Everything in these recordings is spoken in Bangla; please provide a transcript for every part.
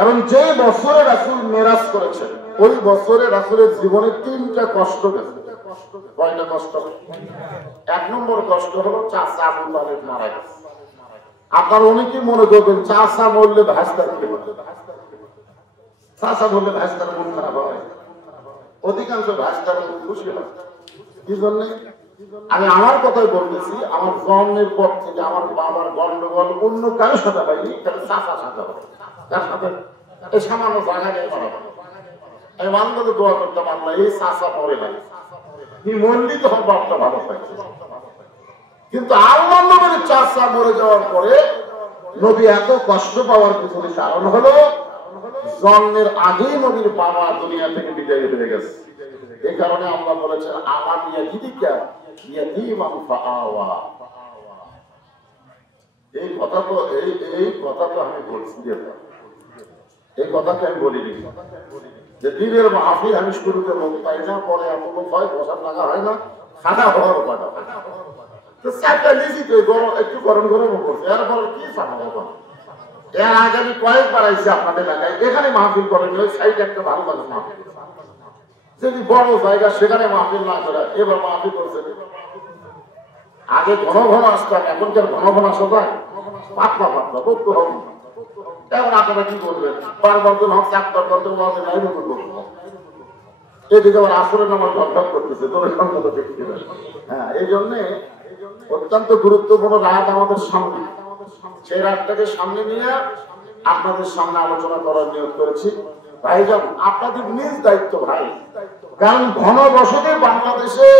কারণ যে বছরে রাসূল মেরাজ করেছেন ওই বছরে রাসূলের জীবনে 3টা কষ্ট গেছে। কয়টা কষ্ট? 1 নম্বর কষ্ট হলো চাচা আবু তালেব মারা গেছে। আপনার অনেকেই মনে করবেন চাচা বললে ভাস্তার কি হবে, চাচা বললে ভাস্তার মন খারাপ হয়। অধিকাংশ ভাস্তার খুশি হয়। কি জন্য? আমি আমার কথাই বলতেছি, আমার জন্মের পর থেকে আমার বাবার গন্ডগোল অন্য কারোর সাথে হয়নি, তাহলে চাচার সাথে হয়। তার সাথে এই সামান্য জায়গা নিয়ে মারা হয়। আমি মানুষকে দোয়া করতে পারলাম এই চাচা পরে নাই, কি মন্ডিত হব বাপটা ভালো পাইছে। কিন্তু আল্লাহ নবীর চাচা মরে যাওয়ার পরে নবী এত কষ্ট পাওয়ার পিছনে কারণ হলো জন্মের আগেই নবীর বাবা দুনিয়া থেকে বিদায় হয়ে গেছে। এই কারণে আল্লাহ বলেছেন আমার ইয়াতিকা ইয়াতীমান ফাআওয়া। এই কথা তো আমি বলছি, এই কথাকে আমি বলিনি যে দিনের মাহফিল আমি শুরুতে লোক পাই না, পরে এত লোক হয়, বসার লাগা হয় না, খানা হওয়ার কথা হয়। তো চারটা নিয়েছি তো একটু গরম গরম করছে, এরপর কি চাপা। এর আগে আমি কয়েকবার আইসি আপনাদের এলাকায়, এখানে মাহফিল করেন, ওই সাইডে একটা ভালো ভালো মাহফিল, যদি বড় জায়গা সেখানে মাহফিল না করে এবার মাহফিল করছে। আগে ঘন ঘন আসতাম, এখনকার ঘন ঘন আসা যায় পাতলা পাতলা করতে হবে। এখন আপনারা কি করবেন, বারবার তো হক চাপটা করতে বলতে নাই মতো করবো। এদিকে আবার আসরের নামাজ ঢকঢক করতেছে, তোর সংখ্যা দেখতে। হ্যাঁ, এই জন্যে অত্যন্ত গুরুত্বপূর্ণ রাত আমাদের সামনে, সেই রাতটাকে সামনে নিয়ে আপনাদের সামনে আলোচনা করার নিয়োগ করেছি। ভাইজান, আপনাদের নিজ দায়িত্ব ভাই, কারণ ঘনবসতি বাংলাদেশে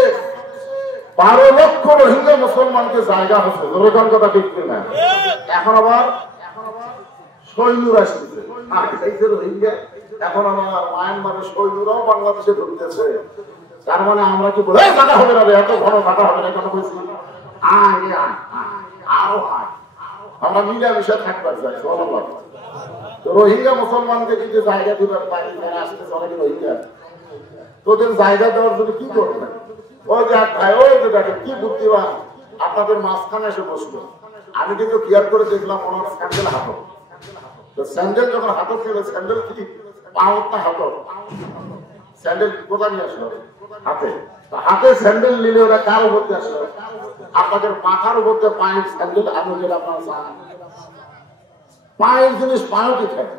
12 লক্ষ রোহিঙ্গা মুসলমানকে জায়গা হচ্ছে, দূরের কথা ঠিক না। এখন আবার সৈন্যর আসতেছে, রোহিঙ্গা এখন আমার মায়ানমারের সৈন্যরাও বাংলাদেশে ঢুকতেছে। তার মানে আমরা কি বলে জায়গা হবে না, এত ঘন জায়গা হবে না, কেন বলছি আরো আমরা মিলামিশা থাকবার চাই। রোহিঙ্গা মুসলমানকে যদি জায়গা দিবার পারি, আসতেছে অনেক রোহিঙ্গা, তোদের জায়গা দেওয়ার জন্য কি করবে? ওই যে ভাই, ওই যে দেখেন কি বুদ্ধিমান, আপনাদের মাঝখানে এসে বসলো। আমি কিন্তু ক্লিয়ার করে দেখলাম ওনার স্যান্ডেল হাঁটো, তো স্যান্ডেল যখন হাঁটো ছিল, স্যান্ডেল কি পাওয়ারটা হাঁটো, স্যান্ডেল কোথায় নিয়ে আসলো? হাতে। হাতে স্যান্ডেল নিলে ওরা কার উপর দিয়ে আসলো? আপনাদের মাথার উপর দিয়ে পায়ের স্যান্ডেল আনো, যেটা আপনার পায়ের জিনিস পায়েও কি থাকে,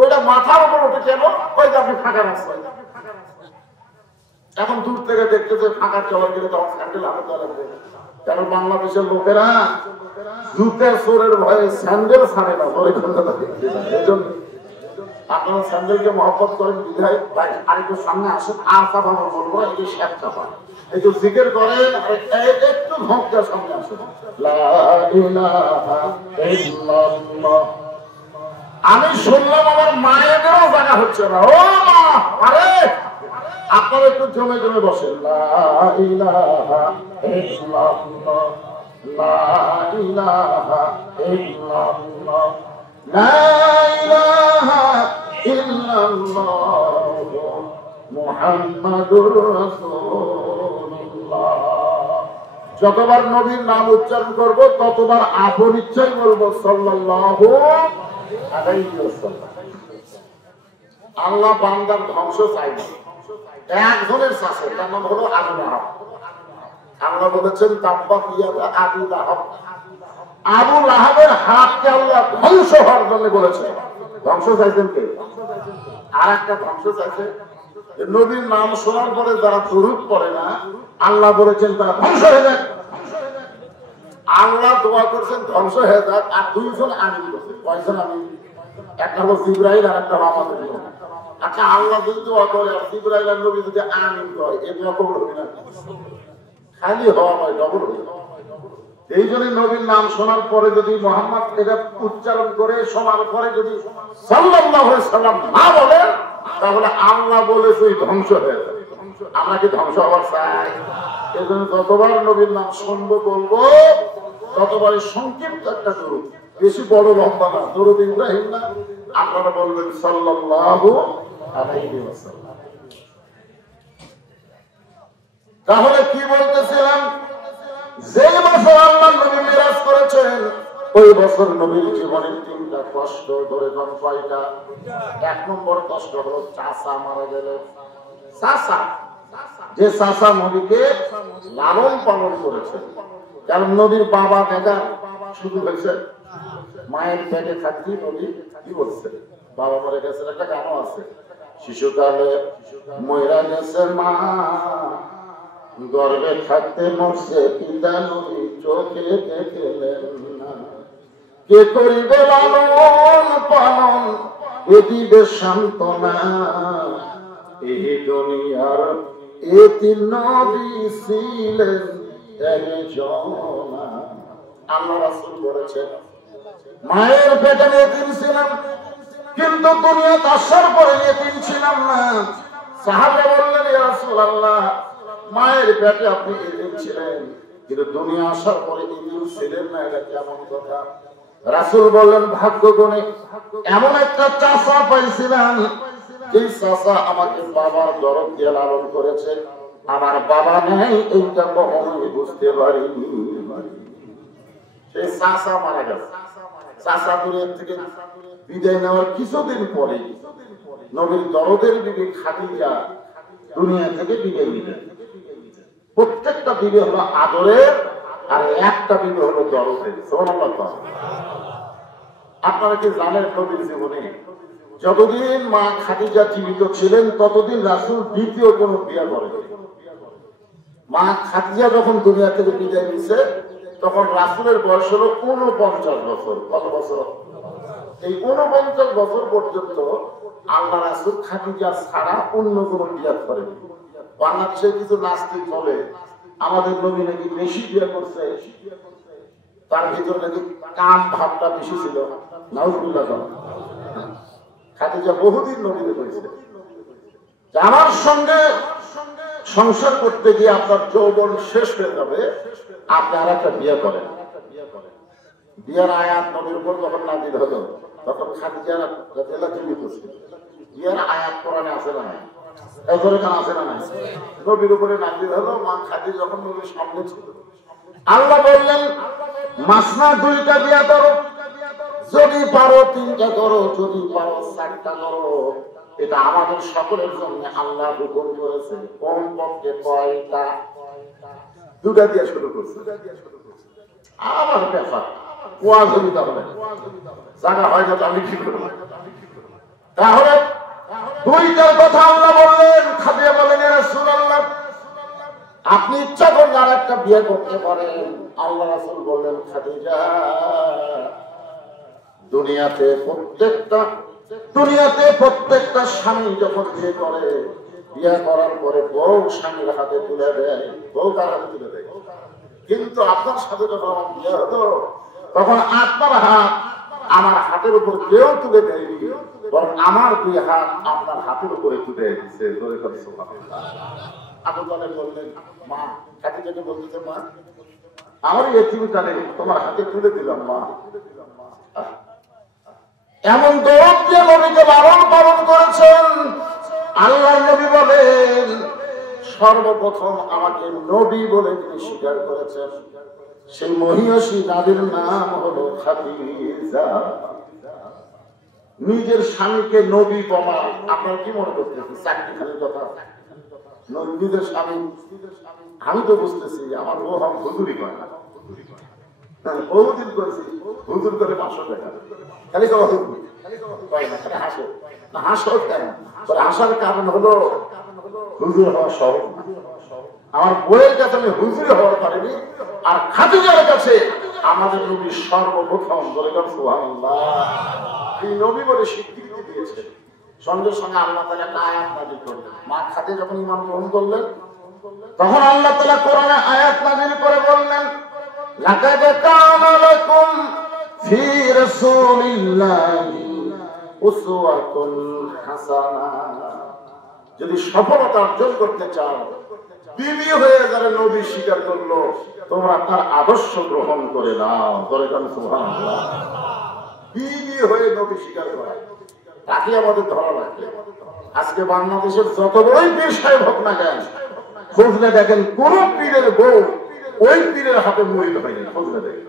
ওইটা মাথার উপর ওঠে কেন? ওই যে আপনি ফাঁকা রাখছেন, এখন দূর থেকে দেখতেছে ফাঁকা চলা গেলে তখন স্যান্ডেল হাতে দেওয়া লাগবে। কারণ বাংলাদেশের লোকেরা জুতের চোরের ভয়ে স্যান্ডেল ছাড়ে না, এই জন্য আপনারা স্যান্ডেলকে মহব্বত করেন বিধায়। তাই আরেকটু সামনে আসেন, আর কথা আমরা বলবো, এই শেষ কথা একটু জিকির করেন, একটু ভক্তের সামনে আসেন। আমি শুনলাম আমার মায়েদেরও জায়গা হচ্ছে না। ও মা, আরে আপনারা একটু জমে জমে বসেন। লা ইলাহা ইল্লাল্লাহ, লা ইলাহা ইল্লাল্লাহ, লা ইলাহা ইল্লাল্লাহ, মুহাম্মাদুর রাসূলুল্লাহ। যতবার নবীর নাম উচ্চারণ করব ততবার আপন ইচ্ছাই বলবো সাল্লাল্লাহু আলাইহি ওয়াসাল্লাম। আল্লাহ বান্দার ধ্বংস চাই না, একজনের চাষে, তার নাম হলো আবু লাহাব। আল্লাহ বলেছেন তাব্বাত ইয়াদা আবি লাহাব, আবু লাহাবের হাতকে আল্লাহ ধ্বংস হওয়ার জন্য বলেছেন। ধ্বংস চাইছেন কে? আর একটা ধ্বংস চাইছে নবীর নাম শোনার পরে যারা দুরূদ পড়ে না, আল্লাহ বলেছেন তারা ধ্বংস হয়ে যায়। আল্লাহ দোয়া করছেন ধ্বংস হয়ে যাক, আর দুইজন আমিন করছে। কয়জন আমিন? একটা হলো জিবরাইল আর একটা আমাদের। আচ্ছা, আল্লাহ যদি দোয়া করে আর জিবরাইল আর নবী যদি আমিন করে, এই দোয়া কবুল হবে না? খালি হওয়া নয়, ডবল হবে। এই জন্য নবীর নাম শোনার পরে যদি মুহাম্মদ এটা উচ্চারণ করে শোনার পরে যদি সাল্লাল্লাহু আলাইহি সাল্লাম না বলে, তাহলে আল্লাহ বলেছে ধ্বংস হয়ে যাবে। আমরা কি ধ্বংস হওয়ার চাই? এই জন্য যতবার নবীর নাম শুনবো বলবো ততবারই সংক্ষিপ্ত একটা দরুদ, বেশি বড় লম্বা না, দরুদ ইব্রাহিম না, আপনারা বলবেন সাল্লাল্লাহু আলাইহি ওয়াসাল্লাম। তাহলে কি বলতেছিলাম, যে বছর আল্লাহ নবী মিরাজ করেছেন ওই বছর নবীর জীবনের 3টা কষ্ট ধরে কোন কয়টা? 1 নম্বর কষ্ট হলো চাচা মারা গেলে। চাচা, যে চাচা নবীকে লালন পালন করেছে, কারণ নবীর বাবা দাদা শুধু হয়েছে মায়ের পেটে থাকতেই নবী কি বলছে, বাবা মরে গেছে। একটা গানও আছে, শিশুকালে ময়রা গেছে মা, গর্ভে থাকতে মরছে পিতা, নবী চোখে দেখলেন না। কে করিবে লালন পালন, কে দিবে সান্ত্বনা, এই দুনিয়ার এতিম নবী ছিলেন একজন। আল্লাহ রাসূল বলেছেন, মায়ের পেটে এতিম ছিলাম, কিন্তু দুনিয়াতে আসার পরে এতিম ছিলাম না। সাহাবা বললেন, ইয়া রাসূলুল্লাহ, মায়ের পেটে আপনি এতিম ছিলেন, কিন্তু দুনিয়া আসার পরে এতিম ছিলেন না, এটা কেমন কথা? রাসূল বললেন, ভাগ্য গুণে এমন একটা চাচা পাইছিলাম, যে চাচা আমাকে বাবার দরদ দিয়ে লালন করেছে। আমার বাবা নাই, এইটা কখনোই বুঝতে পারিনি। সেই চাচা মারা গেছে। চাচা দুনিয়া থেকে বিদায় নেওয়ার কিছুদিন পরে নবীর দরদের বিবি খাদিজা দুনিয়া থেকে বিদায় নিলেন। প্রত্যেকটা বিবি হলো আদরের, আর একটা বিবি হলো দরদের। সুবহানাল্লাহ। আপনারা কি জানেন, নবীর জীবনে যতদিন মা খাদিজা জীবিত ছিলেন ততদিন রাসূল দ্বিতীয় কোনো বিয়ে করেন। মা খাদিজা যখন দুনিয়া থেকে বিদায় নিছে, তখন রাসূলের বয়স হলো 49 বছর। কত বছর? এই 49 বছর পর্যন্ত আল্লাহ রাসূল খাদিজা ছাড়া অন্য কোনো বিয়ে করেন। বাংলাদেশে কিছু নাস্তিক বলে আমাদের নবী নাকি বেশি বিয়ে করছে, তার ভিতরে নাকি কাম ভাবটা বেশি ছিল। নাউজুবিল্লাহ। খাদিজা বহুদিন নবীকে করেছে, আমার সঙ্গে সংসার করতে গিয়ে আপনার যৌবন শেষ হয়ে যাবে, আপনি আর একটা বিয়ে করেন। বিয়ের আয়াত নবীর উপর যখন নাযিল হলো, তখন খাদিজা রাদিয়াল্লাহু জীবিত ছিল। বিয়ের আয়াত কোরআনে আছে না নাই? এখানে আছে না নাই? নবীর উপরে নাযিল হলো, মা খাদিজা যখন নবীর সামনে ছিল, আল্লাহ বললেন, মাসনা 2টা বিয়ে করো, যদি পারো 3টা করো, যদি পারো 4টা করো। এটা আমাদের সকলের জন্য আল্লাহ হুকুম করেছে। কোন পক্ষে কয়টা? 2টা দিয়ে শুরু করছে। আমার ব্যাপার ওয়াজ হইতে হবে, জায়গা হয় না, আমি কি করবো? তাহলে 2টার কথা আল্লাহ বললেন। খাদিজা বলেন, ইয়া রাসূলুল্লাহ, আপনি ইচ্ছা করলে আর একটা বিয়ে করতে পারেন। আল্লাহ রাসূল বললেন, খাদিজা, দুনিয়াতে প্রত্যেকটা স্বামী যখন বিয়ে করে, বিয়ে করার পরে বউ স্বামীর হাতে তুলে দেয়, বউ কার হাতে তুলে দেয়। কিন্তু আপনার সাথে যখন আমার বিয়ে হলো, তখন আপনার হাত আমার হাতের উপর কেউ তুলে দেয়নি, বরং আমার 2 হাত আপনার হাতের উপরে তুলে দিচ্ছে। আবু তালেব বললেন, মা খাদিজাকে বলতেছে, মা আমার এতিমটারে তোমার হাতে তুলে দিলাম। মা এমন দরদ দিয়ে নবীকে লালন পালন করেছেন। আল্লাহর নবী বলেন, সর্বপ্রথম আমাকে নবী বলে তিনি স্বীকার করেছেন। সেই মহিয়সী নারীর নাম হলো খাদিজা। নিজের স্বামীকে নবী বলা আপনারা কি মনে করতেছেন? চাকরিখানির কথা। নিজের স্বামী, আমি তো বুঝতেছি আমার বউ হক হুজুরি করে না, বহুদিন করেছি, হুজুর করে 500 টাকা খালি হাসো না, হাসো কেন? হাসার কারণ হলো হুজুর হওয়া সহজ না। আমার বইয়ের কাছে আমি হুজুরি হওয়ার পারিনি, আর খাদিজার কাছে আমাদের নবী সর্বপ্রথম বলে সুবহানাল্লাহ, এই নবী বলে স্বীকৃতি দিয়েছে। সঙ্গে সঙ্গে আল্লাহ তাআলা একটা আয়াত নাযিল করলেন। মা খাদিজা যখন ঈমান গ্রহণ করলেন, তখন আল্লাহ তাআলা কোরআনে আয়াত নাযিল করে বললেন, লাকাদ কানা লাকুম ফি রাসূলিল্লাহি উসওয়াতুন হাসানাহ। যদি সফলতা অর্জন করতে চাও, বিবি হয়ে যারা নবী স্বীকার করলো, তোমরা তার আদর্শ গ্রহণ করে নাও। করে কেন? সুবহানাল্লাহ। বিবি হয়ে নবী স্বীকার করা, তাকে আমাদের ধরা লাগবে। আজকে বাংলাদেশের যত বড়ই পীর সাহেব হোক না কেন, খুঁজলে দেখেন কোন পীরের বউ ওই পীরের হাতে মুরিদ হয়নি। খুঁজলে দেখেন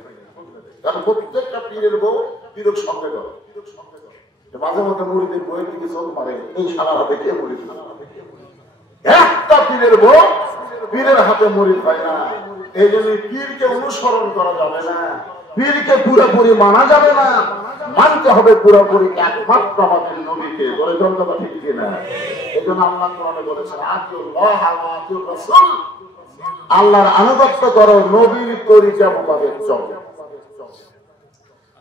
কারণ প্রত্যেকটা পীরের বউ পীরক সঙ্গে করে। মাঝে মধ্যে মুড়িদের বইয়ের দিকে চোখ মারে, এই সারা হাতে কে মুড়ি, একটা পীরের বউ পীরের হাতে মুড়ি পায় না। এই জন্য পীরকে অনুসরণ করা যাবে না, পীরকে পুরোপুরি মানা যাবে না, মানতে হবে পুরোপুরি একমাত্র আমাদের নবীকে। বলে কথা ঠিক কিনা? এই জন্য আল্লাহ কোরআনে বলেছেন আতিউল্লাহ ওয়া আতিউর রাসূল, আল্লাহর আনুগত্য করো, নবীর তরিকা মোতাবেক চলো।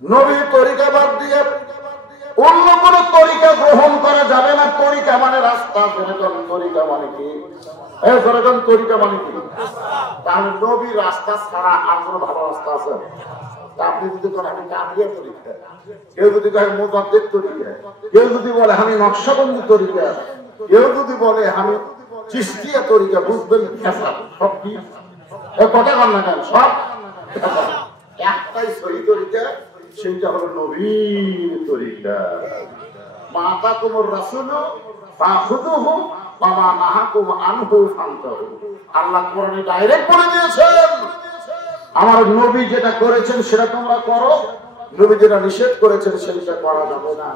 নবীর তরিকা বাদ দিয়ে অন্য কোন তরিকা গ্রহণ করা যাবে না। তরিকা মানে রাস্তা, তরিকা মানে কি? তরিকা মানে কি? তাহলে নবীর রাস্তা ছাড়া আর কোন ভালো রাস্তা আছে? আপনি যদি বলেন আমি কামরিয়া তরিকা, কেউ যদি বলে মুজাদ্দিদ তরিকা, কেউ যদি বলে আমি নকশবন্দি তরিকা, কেউ যদি বলে আমি চিশতিয়া তরিকা, বুঝবেন সব কি কথা কর না কেন, সব একটাই সহি তরিকা, সেটা হলো নবীর তরিকা। মাতা কুমুর রাসূল ফাখুযুহু ওয়া মা নাহাকুম আনহু ফান্তাহু। আল্লাহ কোরআনে ডাইরেক্ট বলে দিয়েছেন আমার নবী যেটা করেছেন সেটা তোমরা করো, নবী যেটা নিষেধ করেছেন সেটা করা যাবে না।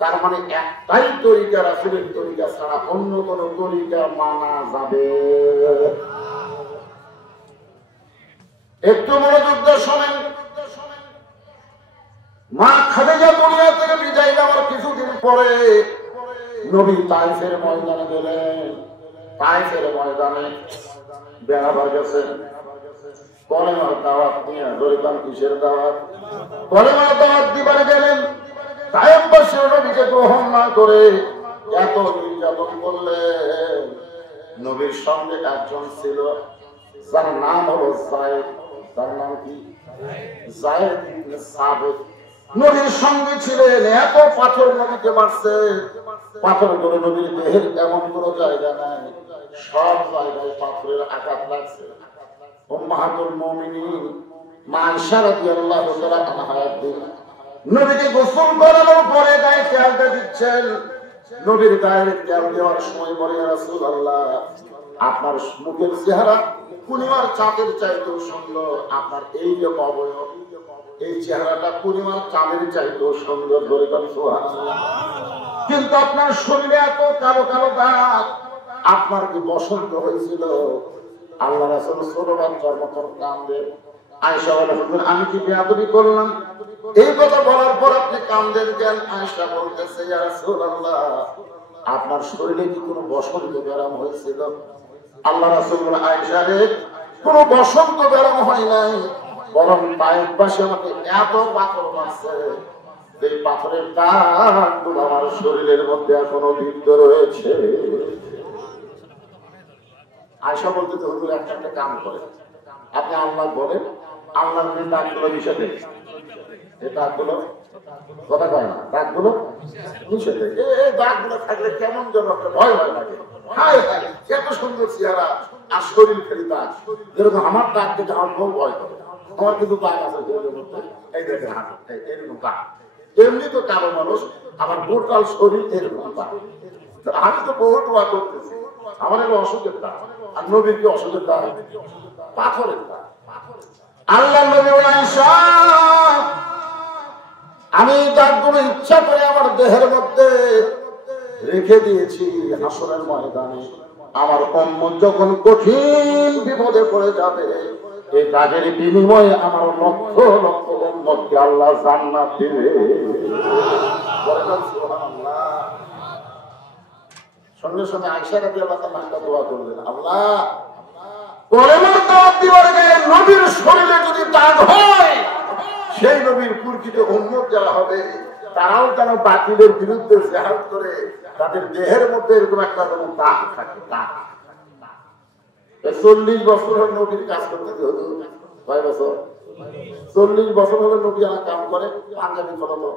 তার মানে একটাই তরিকা, রাসূলের তরিকা ছাড়া অন্য কোন তরিকা মানা যাবে। একটু মনোযোগ দিয়ে শোনেন। মা খাদিজা দুনিয়া থেকে বিদায় নেওয়ার কিছুদিন পরে নবী তায়েফের ময়দানে গেলেন। তায়েফের ময়দানে বেড়াবার গেছেন, কলেমার দাওয়াত নিয়ে। দরিদ্র কিসের দাওয়াত? কলেমার দাওয়াত দিবার গেলেন। তায়েফবাসী নবীকে গ্রহণ না করে এত নির্যাতন করলেন। নবীর সঙ্গে একজন ছিল, যার নাম হলো যায়েদ। তার নাম কি? যায়েদ ইবনে সাবিত। নবীর সঙ্গে ছিলেন, এত পাথর নবীকে মারছে। পাথর করে নবীর দেহের এমন কোন জায়গা নাই, সব জায়গায় পাথরের আঘাত লাগছে। উম্মাহাতুল মুমিনিন মা আয়েশা রাদিয়াল্লাহু তাআলা আনহা নবীকে গোসল করানোর পরে গায়ে তেল দিচ্ছেন। নবীর গায়ে তেল দেওয়ার সময় বলে, ইয়া রাসূলুল্লাহ, আপনার মুখের চেহারা পূর্ণিমার চাঁদের চাইতেও সুন্দর। আপনার এই যে অবয়ব, এই চেহারাটা পূর্ণিমার চাঁদের চাইতেও সুন্দর। ধরে গেল সুবহানাল্লাহ। কিন্তু আপনার শরীরে এত কালো কালো দাগ, আপনার কি বসন্ত হয়েছিল? আল্লাহ রাসূল ছোট বাচ্চার মতন কাঁদেন। আয়েশা বলে, আমি কি বেয়াদবি করলাম? এই কথা বলার পর আপনি কাঁদেন কেন? আয়েশা বলতেছে, ইয়া রাসূলুল্লাহ, আপনার শরীরে কি কোনো বসন্ত ব্যারাম হয়েছিল? আল্লাহ রাসূল বলে, আয়েশা রে, কোনো বসন্ত ব্যারাম হয় নাই, বরং তায়েফবাসী আমাকে এত পাথর মারছে, এই পাথরের দাগগুলো আমার শরীরের মধ্যে এখনো বিদ্ধ রয়েছে। আয়েশা বলতে হুজুর একটা একটা কাম করে, আপনি আল্লাহ বলেন, আল্লাহর দাগগুলো নিষেধে, এই দাগগুলো কথা কয় না, দাগগুলো নিষেধে। এই দাগগুলো থাকলে কেমন যেন একটা ভয় ভয় লাগে। হায় হায়, এত সুন্দর চেহারা আর শরীর ফেরি দাগ। যেরকম আমার দাগ থেকে আমার বউ ভয় করে। আমার কিন্তু দাগ আছে, এই দেখেন হাত, এরকম দাগ। এমনি তো কারো মানুষ, আমার টোটাল শরীর এরকম দাগ। আমি তো বহু দোয়া করতেছি, আমার এগুলো অসুখের দাগ। আর নবীর কি অসুখের দাগ? পাথরের দাগ। আল্লাহ নবী আয়েশা, আমি দাগগুলো ইচ্ছা করে আমার দেহের মধ্যে রেখে দিয়েছি হাসরের ময়দানে। আমার উম্মত যখন কঠিন বিপদে পড়ে যাবে, এই দাগের বিনিময়ে আমার লক্ষ লক্ষ উম্মতকে আল্লাহ জান্নাত দিবে। সঙ্গে সঙ্গে আয়েশা রাদিয়াল্লাহু তাআলা দোয়া করলেন, আল্লাহ, কলেমার দাওয়াত দিবার গায়ে নবীর শরীরে যদি দাগ হয়, সেই নবীর প্রকৃত উম্মত যারা হবে তারাও যেন বাতিলের বিরুদ্ধে জিহাদ করে তাদের দেহের মধ্যে এরকম একটা যেন দাগ থাকে। দাগ 40 বছর হল নবীর কাজ করতে হতো। কয় বছর? 40 বছর হলো নবী আমার কাম করে। পাঞ্জাবি খোলালো,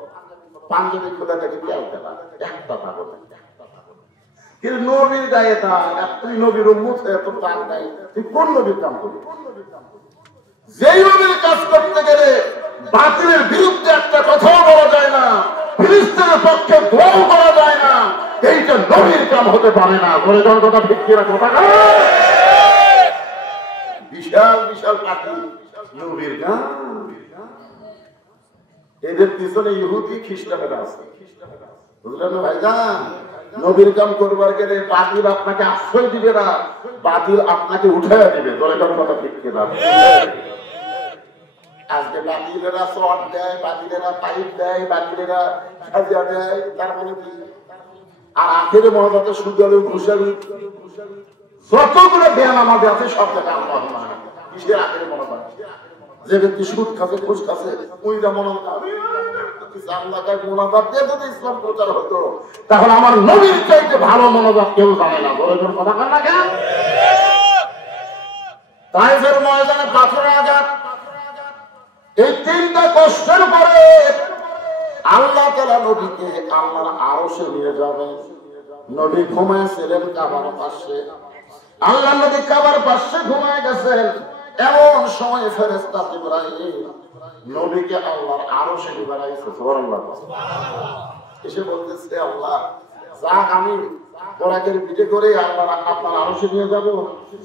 পাঞ্জাবি খোলা থেকে তেল দেবা, একটা দাগ হবে। কিন্তু নবীর গায়ে দাগ, তুই নবীর উম্মত হয়ে তোর দাগ নাই, তুই কোন নবীর কাম করবি? যেই নবীর কাজ করতে গেলে বাতিলের বিরুদ্ধে একটা কথাও বলা যায় না, ফিলিস্তিনের পক্ষে দোয়াও করা যায় না, এইটা নবীর কাম হতে পারে না। বলে যাওয়ার কথা ঠিক কিনা? কথা বিশাল বিশাল পাখি নবীর কাম। এদের পিছনে ইহুদি খ্রিস্টানেরা আছে, বুঝলেন না ভাইজান? নবীর কাম করবার গেলে বাতিল আপনাকে আশ্রয় দিবে না, বাতিল আপনাকে উঠাইয়া দিবে। দলে কারো কথা ঠিক কিনা? আজকে বাতিলেরা শর্ট দেয়, বাতিলেরা পাইপ দেয়, বাতিলেরা সাজা দেয়, তার মানে কি? আর আখেরে মহাজাতে সুজালু ঘুষালু যতগুলো জ্ঞান আমাদের আছে সব জায়গায় আল্লাহ কিসের আখেরে মনোভাব? যে ব্যক্তি সুদ খাচ্ছে, ঘুষ খাচ্ছে, ওইটা মনোভাব ইসলাম প্রচার হতো, তাহলে আমার নবীর চাইতে ভালো মনোভাব কেউ জানে না। বলে কথা কয় না কেন? তাইফের ময়দানে পাথরের আঘাত, এই তিনটা কষ্টের পরে আল্লাহ তাআলা নবীকে আল্লাহর আরশে নিয়ে যাবেন। নবী ঘুমাইছিলেন কাবার পাশে, আল্লাহ নবী কাবার পাশে ঘুমায় গেছেন। এমন সময় ফেরেশতা জিবরাইল নবীকে আল্লাহর আরশে নিয়ে বাড়াইছে। সুবহানাল্লাহ। এসে বলতেছে, আল্লাহ যাক, আমি বরাকের পিঠে করে আল্লাহ আপনার আরশে নিয়ে যাব,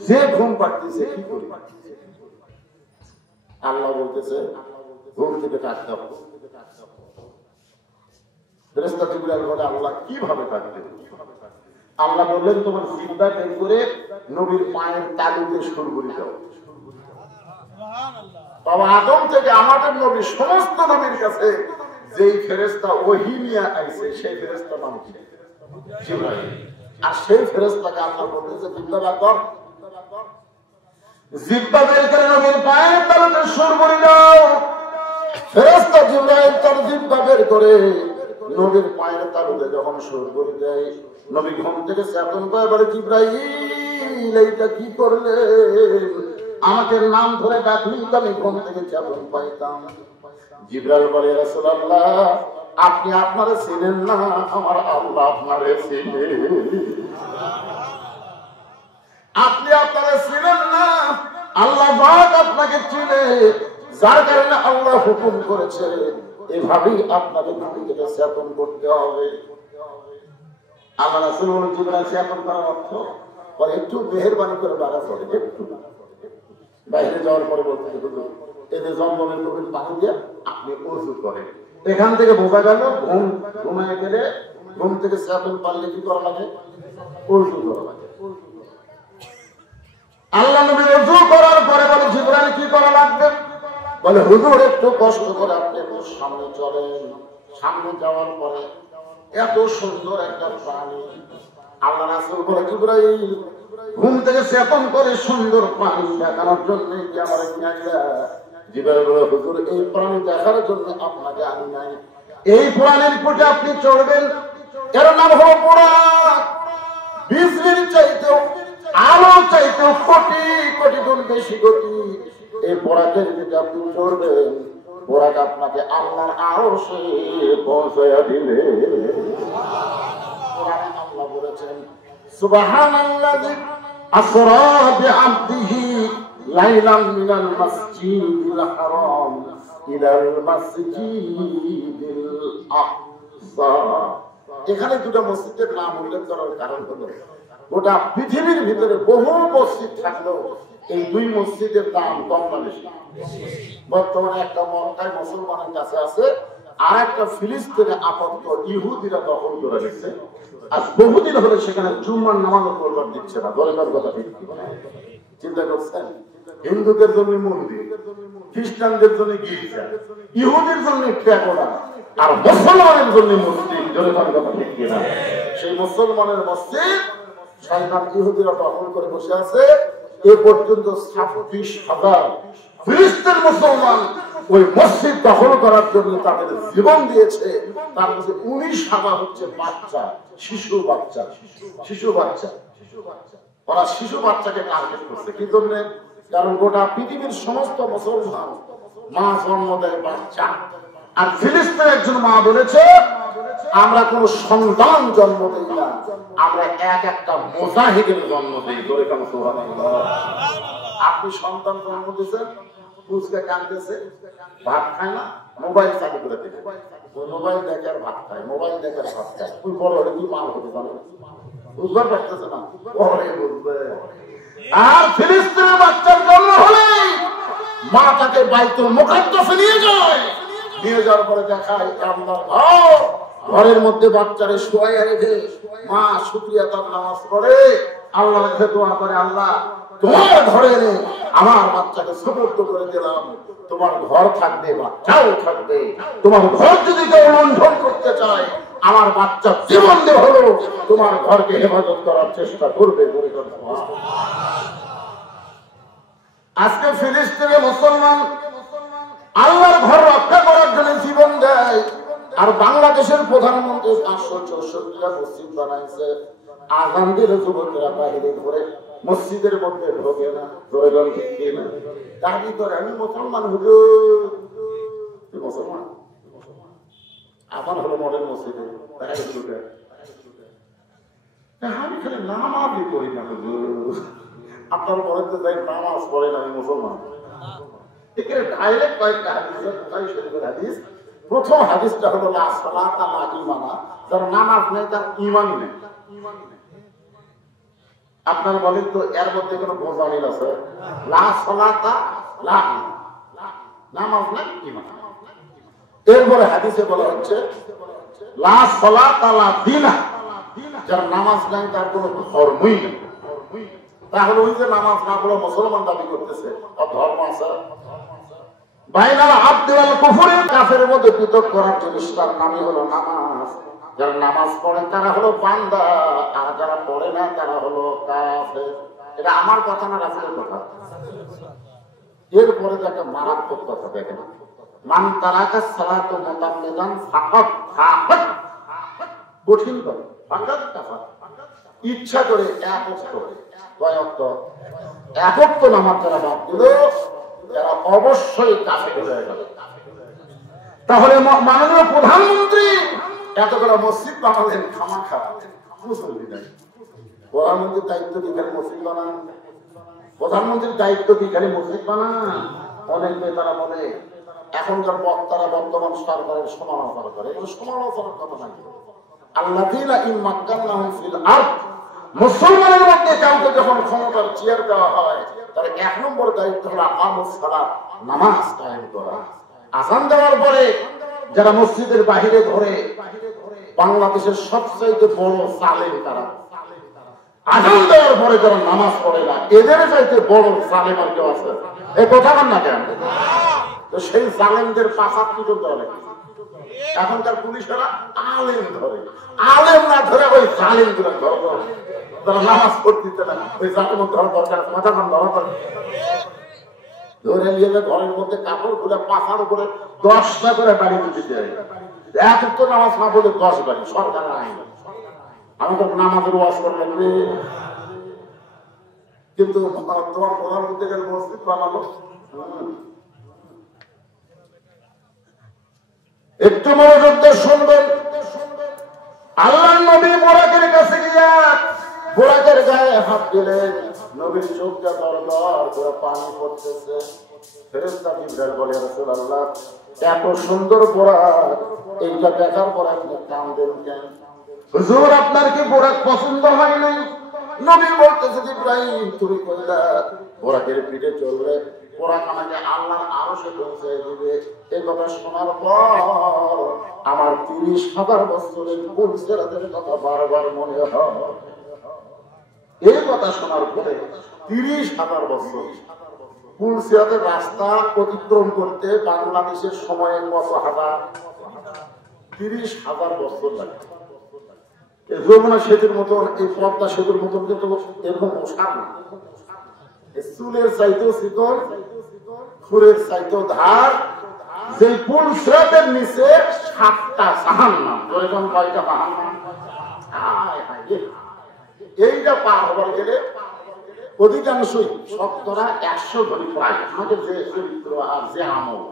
যে ঘুম পাড়তেছে কি করি? আল্লাহ বলতেছে, ঘুম থেকে ডাকতে হবে। ফেরেশতা জিবরাইল বলে, আল্লাহ কিভাবে ডাকবে? আল্লাহ বললেন, তোমার জিহ্বা বের করে নবীর পায়ের তালুতে সুরগুলি দাও। বাবা আদম থেকে আমাদের নবী সমস্ত নবীর কাছে যেই ফেরেশতা ওহী নিয়ে আইছে, সেই ফেরেশতা নাম কি? জিবরাইল। আর সেই ফেরেশতাকে আল্লাহ বলতেছে, জিহ্বা বের কর। জিহ্বা বের করে নবীর পায়ের তালুতে সুরগুলি দাও। ফেরেশতা জিবরাইল তার জিহ্বা বের করে নবীর পায়ের তালুতে যখন সুরগুলি দেয়, নবী ঘুম থেকে চেতন পায়, বলে, জিবরাইল এইটা কি করলে? আমাকে নাম ধরে ডাকলি তো আমি ঘুম থেকে চেতন পাইতাম। জিবরাইল বলে, রাসূলুল্লাহ আপনি আপনারে চিনেন না, আমার আল্লাহ আপনারে চিনে। আপনি আপনারে চিনেন না, আল্লাহ পাক আপনাকে চিনে, যার কারণে আল্লাহ হুকুম করেছে এভাবেই আপনাকে ঘুম থেকে চেতন করতে হবে। আল্লাহ রাসূল বলেন, জিবরাইল চেতন করার অর্থ বলে একটু মেহেরবানি করে বাড়া করে, একটু বাইরে যাওয়ার পরে বলতে হবে, এদের জন্মের নবীর পানি দিয়ে আপনি ওযু করেন। এখান থেকে বোঝা গেল ঘুমায় গেলে ঘুম থেকে চেতন পারলে কি করা লাগে? ওযু করা লাগে। আল্লাহ নবী ওযু করার পরে বলে, জিবরাইল কি করা লাগবে? বলে, হুজুর একটু কষ্ট করে আপনি একটু সামনে চলেন। সামনে যাওয়ার পরে এত সুন্দর একটা প্রাণী, আল্লাহ রাসূল বলে, জিবরাইল ঘুম থেকে চেতন করে সুন্দর প্রাণী দেখানোর জন্য কি আমার নিয়ে? জিবরাইল বলে, হুজুর এই প্রাণী দেখার জন্য আপনাকে আনি নাই, এই প্রাণীর প্রতি আপনি চড়বেন, এর নাম হলো বুরাক। বিজলির চাইতেও আলো চাইতেও কোটি কোটি গুণ বেশি গতি। এই বুরাকের যদি আপনি চড়বেন, বুরাক আপনাকে আল্লাহর আরশে পৌঁছায়া দিবে। আল্লাহ বলেছেন, সুবহানাল্লাযী আসরা বিআবদিহি লাইলান মিনাল মাসজিদিল হারাম ইলাল মাসজিদিল আকসা। এখানে দুটো মসজিদের নাম উল্লেখ করার কারণ হলো, গোটা পৃথিবীর ভিতরে বহু মসজিদ থাকলেও এই দুই মসজিদের দাম কম না বেশি। বর্তমানে একটা মক্কায় মুসলমানের কাছে আছে, আর একটা ফিলিস্তিনে আপাতত ইহুদিরা দখল করে গেছে। আর বহুদিন হলে সেখানে জুম্মার নামাজ পড়বার দিচ্ছে না। দরকার কথা ঠিক চিন্তা করছেন? হিন্দুদের জন্য মন্দির, খ্রিস্টানদের জন্য গির্জা, ইহুদির জন্য প্যাগোডা, আর মুসলমানের জন্য মসজিদ। দরকার কথা ঠিক কিনা? সেই মুসলমানের মসজিদ শয়তান ইহুদিরা দখল করে বসে আছে। এ পর্যন্ত 26,000 ফিলিস্তিন মুসলমান ওই মসজিদ দখল করার জন্য তাদের জীবন দিয়েছে। তার মধ্যে 19,000 হচ্ছে বাচ্চা, শিশু বাচ্চা। ওরা শিশু বাচ্চাকে টার্গেট করছে। কি জন্য? কারণ গোটা পৃথিবীর সমস্ত মুসলমান মা জন্ম দেয় বাচ্চা, আর ফিলিস্তিনের একজন মা বলেছে, আমরা কোন সন্তান জন্ম দেই না, আমরা এক একটা মুজাহিদের জন্ম দিই। ধরে কেন? আপনি সন্তান জন্ম দিয়েছেন, পুচকে কাঁদতেছে, ভাত খায় না, মোবাইল চালু করে দিবে, মোবাইল দেখে আর ভাত খায়, মোবাইল দেখে আর ভাত খায়। তুই বড় হলে তুই মা হতে পারবে, বুঝতে পারতেছে না, পরে বুঝবে। আর ফিলিস্তিনের বাচ্চার জন্ম হলে মা তাকে বাইতুল মুকাদ্দাসে নিয়ে যায়, নিয়ে যাওয়ার পরে দেখায় আল্লাহর ঘর, ঘরের মধ্যে বাচ্চারে শোয়াইয়া রেখে মা শুকরিয়া তার নামাজ পড়ে আল্লাহর কাছে দোয়া করে, আল্লাহ তোমার ঘরে আমার বাচ্চাকে সুপুর্দ করে দিলাম, তোমার ঘর থাকবে বাচ্চাও থাকবে, তোমার ঘর যদি কেউ লঙ্ঘন করতে চায় আমার বাচ্চা জীবন দিয়ে হলো তোমার ঘরকে হেফাজত করার চেষ্টা করবে। আজকে ফিলিস্তিনে মুসলমান আল্লাহর ঘর রক্ষা করার জন্য জীবন দেয়, আর বাংলাদেশের প্রধানমন্ত্রী 564টা মসজিদ বানাইছে, আযান দিলে যুবকেরা বাইরে ঘুরে মসজিদের মধ্যে ঢোকে না, প্রয়োজন কি না দাবি করে আমি মুসলমান হুজুর, মুসলমান আবার হলো মডেল মসজিদে আমি খালি নামাজই করি না হুজুর, আপনার বলেন তো যাই নামাজ পড়েন আমি মুসলমান। এখানে ডাইরেক্ট কয়েকটা হাদিস, বুখারী শরীফের হাদিস। প্রথম হাদিসটা হলো লা সালাতা লা ঈমানা, যার নামাজ নেই তার ঈমান নেই। আপনারা বলেন তো এর মধ্যে কোনো বোঝামিল আছে? লা সালাতা লা ঈমান, নামাজ নাই ঈমান। এরপরে হাদিসে বলা হচ্ছে লা সালাতা লা দীনা, যার নামাজ নাই তার কোনো ধর্মই নেই। তাহলে ওই যে নামাজ না পড়ে মুসলমান দাবি করতেছে আর ধর্ম আছে। বাইনাল আবদি ওয়াল কুফরি, কাফেরের মধ্যে পৃথক করার জিনিসটার নামই হলো নামাজ। যারা নামাজ পড়ে তারা হলো বান্দা, আর যারা পড়ে না তারা হলো কাফের। এটা আমার কথা না, রাসূলের কথা। এরপরে একটা মারাত্মক কথা দেখেন, মান তারাকা সালাতু মুতাম্মিদান ফাকাত ফাকাত, কঠিন কথা, ফাকাত কাফার, ইচ্ছা করে এক ওয়াক্ত একত্ব নামাজ যারা বাদ দিল তারা অবশ্যই কাফের হয়ে গেল। তাহলে মাননীয় প্রধানমন্ত্রী এতগুলো মসজিদ বানালেন খামাখা, মুসল্লি নাই। প্রধানমন্ত্রীর দায়িত্ব কি খালি মসজিদ বানান? প্রধানমন্ত্রীর দায়িত্ব কি খালি মসজিদ বানান? অনেক নেতারা বলে এখনকার বক্তারা বর্তমান সরকারের সমালোচনা করে, এগুলো সমালোচনার কথা নাই। আল্লাযীনা ইন মাক্কান্নাহুম ফিল আরদ, মুসলমানের মধ্যে কাউকে যখন ক্ষমতার চেয়ার দেওয়া হয় তার এক নম্বর দায়িত্ব হলো আকামুস সালাত, নামাজ কায়েম করা। আযান দেওয়ার পরে যারা মসজিদের বাহিরে ধরে, বাংলাদেশের সবচেয়ে বড় জালেম তারা। আযান দেওয়ার পরে যারা নামাজ পড়ে না, এদের চাইতে বড় জালেম আর কেউ আছে? এই কথা বল না কেন? তো সেই জালেমদের পাশাত কি করতে হবে? এখনকার পুলিশেরা আলেম ধরে, আলেম না ধরে ওই জালেম গুলো ধরে, যারা নামাজ পড়তে না ওই জালেম ধরা দরকার, মাথা কান ধরা দরকার। ধরে নিয়ে ঘরের মধ্যে কাপড় খুলে পাশার উপরে 10টা করে বাড়ি দিতে হয়। এক তো নামাজ না পড়লে 10 বাড়ি, সরকারের আইন। আমি তো নামাজের ওয়াজ করলাম, কিন্তু তোমার প্রধানমন্ত্রী মসজিদ বানালো। একটু মনোযোগ দিয়ে শুনবেন। আল্লাহর নবী বোরাকের কাছে গিয়া বোরাকের গায়ে হাত দিলেন, নবীর চোখটা দরদর করে পানি পড়তেছে। ফেরেশতা জিবরাইল বলে, রাসূলুল্লাহ এত সুন্দর বোরাক, এইটা দেখার পর আপনি কাঁদেন কেন? হুজুর আপনার কি বোরাক পছন্দ হয় নাই? নবী বলতেছে, জিবরাইল তুমি কইলা বোরাকের পিঠে চলবে, বোরাক আমাকে আল্লাহর আরশে পৌঁছে দিবে। এই কথা শোনার পর আমার 30,000 বছরের পূর্ব সিরাতের কথা বারবার মনে হয়। এই কথা শোনার পরে 30,000 বছর পূর্ব সিরাতের রাস্তা অতিক্রম করতে বাংলাদেশের সময়ে কত হাজার? 30,000 বছর লাগে। যমুনা সেতুর মতন, এই পদ্মা সেতুর মতন কিন্তু এরকম ওষার না। চুলের চাইতেও শীতল, ফুলের চাইতেও ধার। যে পুল সিরাতের নিচে 7টা জাহান্নাম, এরকম কয়টা জাহান্নাম? এইটা পার হবার গেলে অধিকাংশই শতকরা 100 ধরি প্রায় আমাদের যে চরিত্র আর যে আমল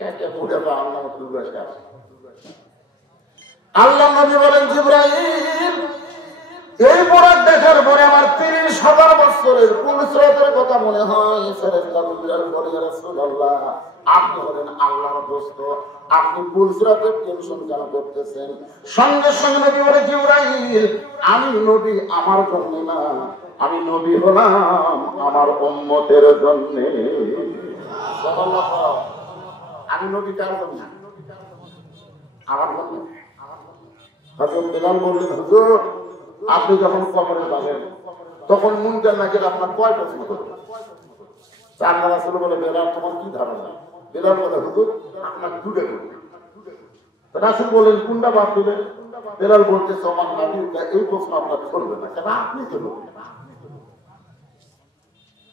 একটা পুরো আল্লাহ আল্লাহ নবী বলেন, জিবরাইল এই বোরাক দেখার পরে আমার 30,000 বছরের পুরুষের কথা মনে হয়। ফেরেশতা জিবরাইল বলে, ইয়া রাসূলুল্লাহ আপনি হলেন আল্লাহর দোস্ত, আপনি পুরুষের টেনশন কেন করতেছেন? সঙ্গে সঙ্গে নবী বলে, জিবরাইল আমি নবী আমার জন্য না, আমি নবী হলাম আমার উম্মতের জন্য। সুবহানাল্লাহ। আমি নবী কার জন্য? আমার জন্য। হযরত বেলাল বললেন, হুজুর আপনি যখন কবরে যাবেন তখন মুনকার নাকির আপনার কয় প্রশ্ন করবে? আল্লাহ রাসূল বলে, বেলাল তোমার কি ধারণা? বেলাল বলে, হুজুর আপনার দুটো করবে। রাসূল বলেন, কোনটা বাদ দিবেন? বেলাল বলতে, আমার নবী এই প্রশ্ন আপনার করবে না, কেন আপনি তো নবী,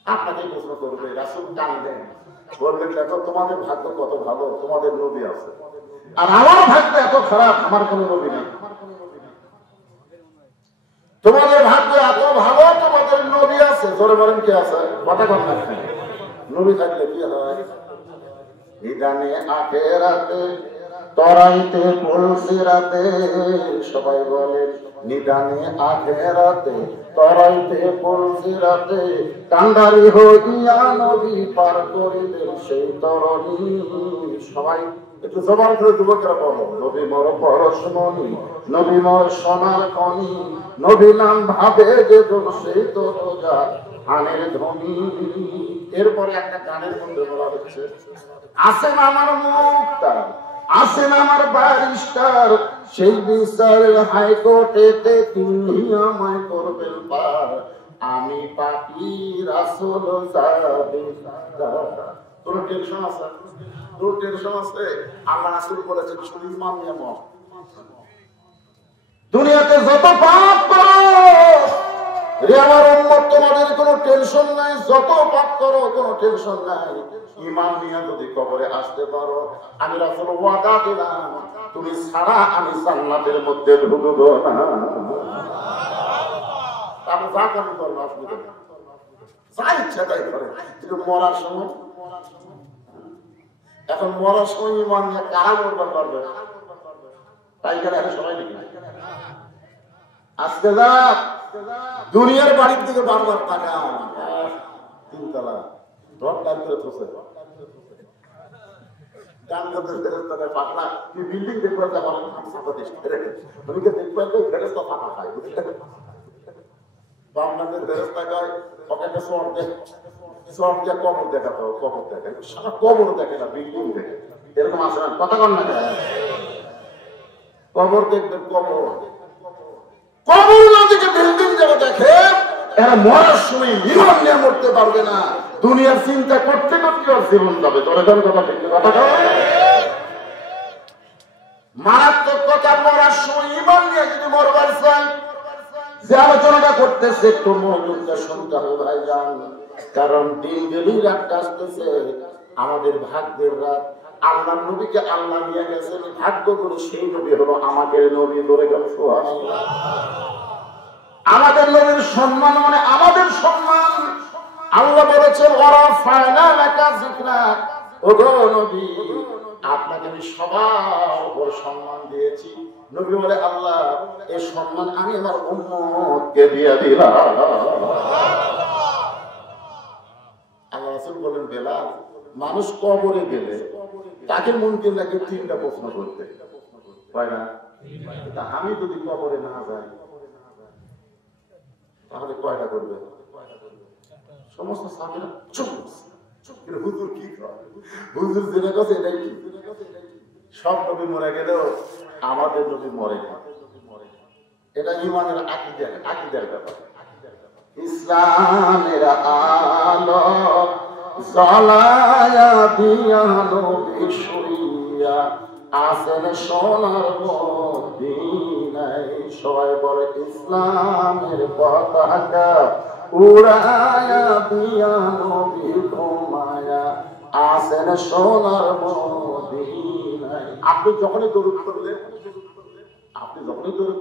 আপনাকে প্রশ্ন করবে। রাসূল কাঁদলেন, বললেন, দেখো তোমাদের ভাগ্য কত ভালো, তোমাদের নবী আছে, আর আমার ভাগ্য এত খারাপ, আমার কোনো নবী নেই। তোমাদের ভাগ্য এত ভালো, তোমাদের নবী আছে, জোরে বলেন কি আছে? কথা কম না, নবী থাকলে কি হয়? নিদানে আখেরাতে তরাইতে পুলসিরাতে, সবাই বলেন নিদানে আখেরাতে তরাইতে পুলসিরাতে, কান্ডারি হইয়া নবী পার করিলেন সেই তরণী। সবাই একটু জবান করে যুবকেরা বলো, নবী মোর পরশমণি, নবী মোর সোনার খনি, নবী নাম ভাবে যে সেই তো রোজা আনের ধ্বনি। এরপরে একটা গানের মধ্যে বলা হচ্ছে, আসেন আমার মুক্তার, আসেন আমার ব্যারিস্টার, সেই বিচারের হাইকোর্টেতে তিনি আমায় করবেন পার, আমি পাপী রাসূল যাবে। তোর টেনশন আছে? তোর টেনশন আছে? আল্লাহ রাসূল বলেছেন শুধু ইমান নিয়ে মত। দুনিয়াতে যত পাপ করো রে আমার উম্মত, তোমাদের কোনো টেনশন নাই, যত পাপ করো কোনো টেনশন নাই, ঈমান নিয়ে যদি কবরে আসতে পারো, আমি রাসূল ওয়াদা দিলাম তুমি ছাড়া আমি জান্নাতের মধ্যে ঢুকবো না। আপনি যা করেন করবেন, অসুবিধা নেই, যা ইচ্ছা তাই করে, কিন্তু মরার সময়, এখন মরার সময় ঈমান নিয়ে কারা মরবার পারবে? তাই গেলে এখন সবাই দেখি আজকে যা দুনিয়ার বাড়ির দিকে বারবার টাকা, তিনতলা ডট লাইন করে বসে গান করতে ফেরেস্তাদের পাগলা, তুই বিল্ডিং দেখবে আমার সাথে দেখবে ফেরেস্তা ফাঁকা খায়, বামনাদের ফেরেস্তা গায় পকেটে শর্ট দেয়, শর্ট দিয়ে কবর দেখাতে হবে, কবর দেখে সারা কবর দেখে না, বিল্ডিং দেখে, এরকম আসে না, কথা কন না, কবর দেখবেন, কবর কবর না দেখে বিল্ডিং যারা দেখে এরা মরার সময় ঈমান নিয়ে মরতে পারবে না, দুনিয়ার চিন্তা করতে করতে আর জীবন যাবে। দরকার কথা ঠিক কথা মারাত্মক কথা, মরার সময় ঈমান নিয়ে যদি মরবার চাই, যে আলোচনাটা করতেছে একটু মনোযোগ দিয়ে শুনতে হবে ভাইজান, কারণ দিন গেলেই রাত আসতেছে, আমাদের ভাগ্যের রাত। আল্লাহর নবীকে আল্লাহ নিয়ে গেছেন, ভাগ্য করে সেই নবী হলো আমাদের নবী। ধরে গেল সুবহানাল্লাহ। আমাদের নবীর সম্মান মানে আমাদের সম্মান। আল্লাহ বলেছেন ওরা ফায়না লাকা যিকরাক, ওগো নবী আপনাকে আমি সবার উপর সম্মান দিয়েছি। নবী বলে, আল্লাহ এই সম্মান আমি আমার উম্মতকে দিয়ে দিলাম। আল্লাহ রাসূল বলেন, বেলাল মানুষ কবরে গেলে তাকে মুনকির নাকি তিনটা প্রশ্ন করতে হয় না, আমি যদি কবরে না যাই তাহলে কয়টা করবে? সমস্ত সাহাবীরা চুপ, হুজুর কি কয়, হুজুর যেটা কথা এটাই ঠিক। সব নবী মরে গেলেও আমাদের নবী মরে না, এটা ঈমানের আকীদার ব্যাপার। ইসলামের আলো জ্বালায়া দিয়া নবী শুইয়া আছেন সোনার মদিনায়, সবাই বলে ইসলামের পতাকা উড়ায়া দিয়া নবী ঘুমায়া আছেন সোনার মদিনায়। আপনি যখনই দরুদ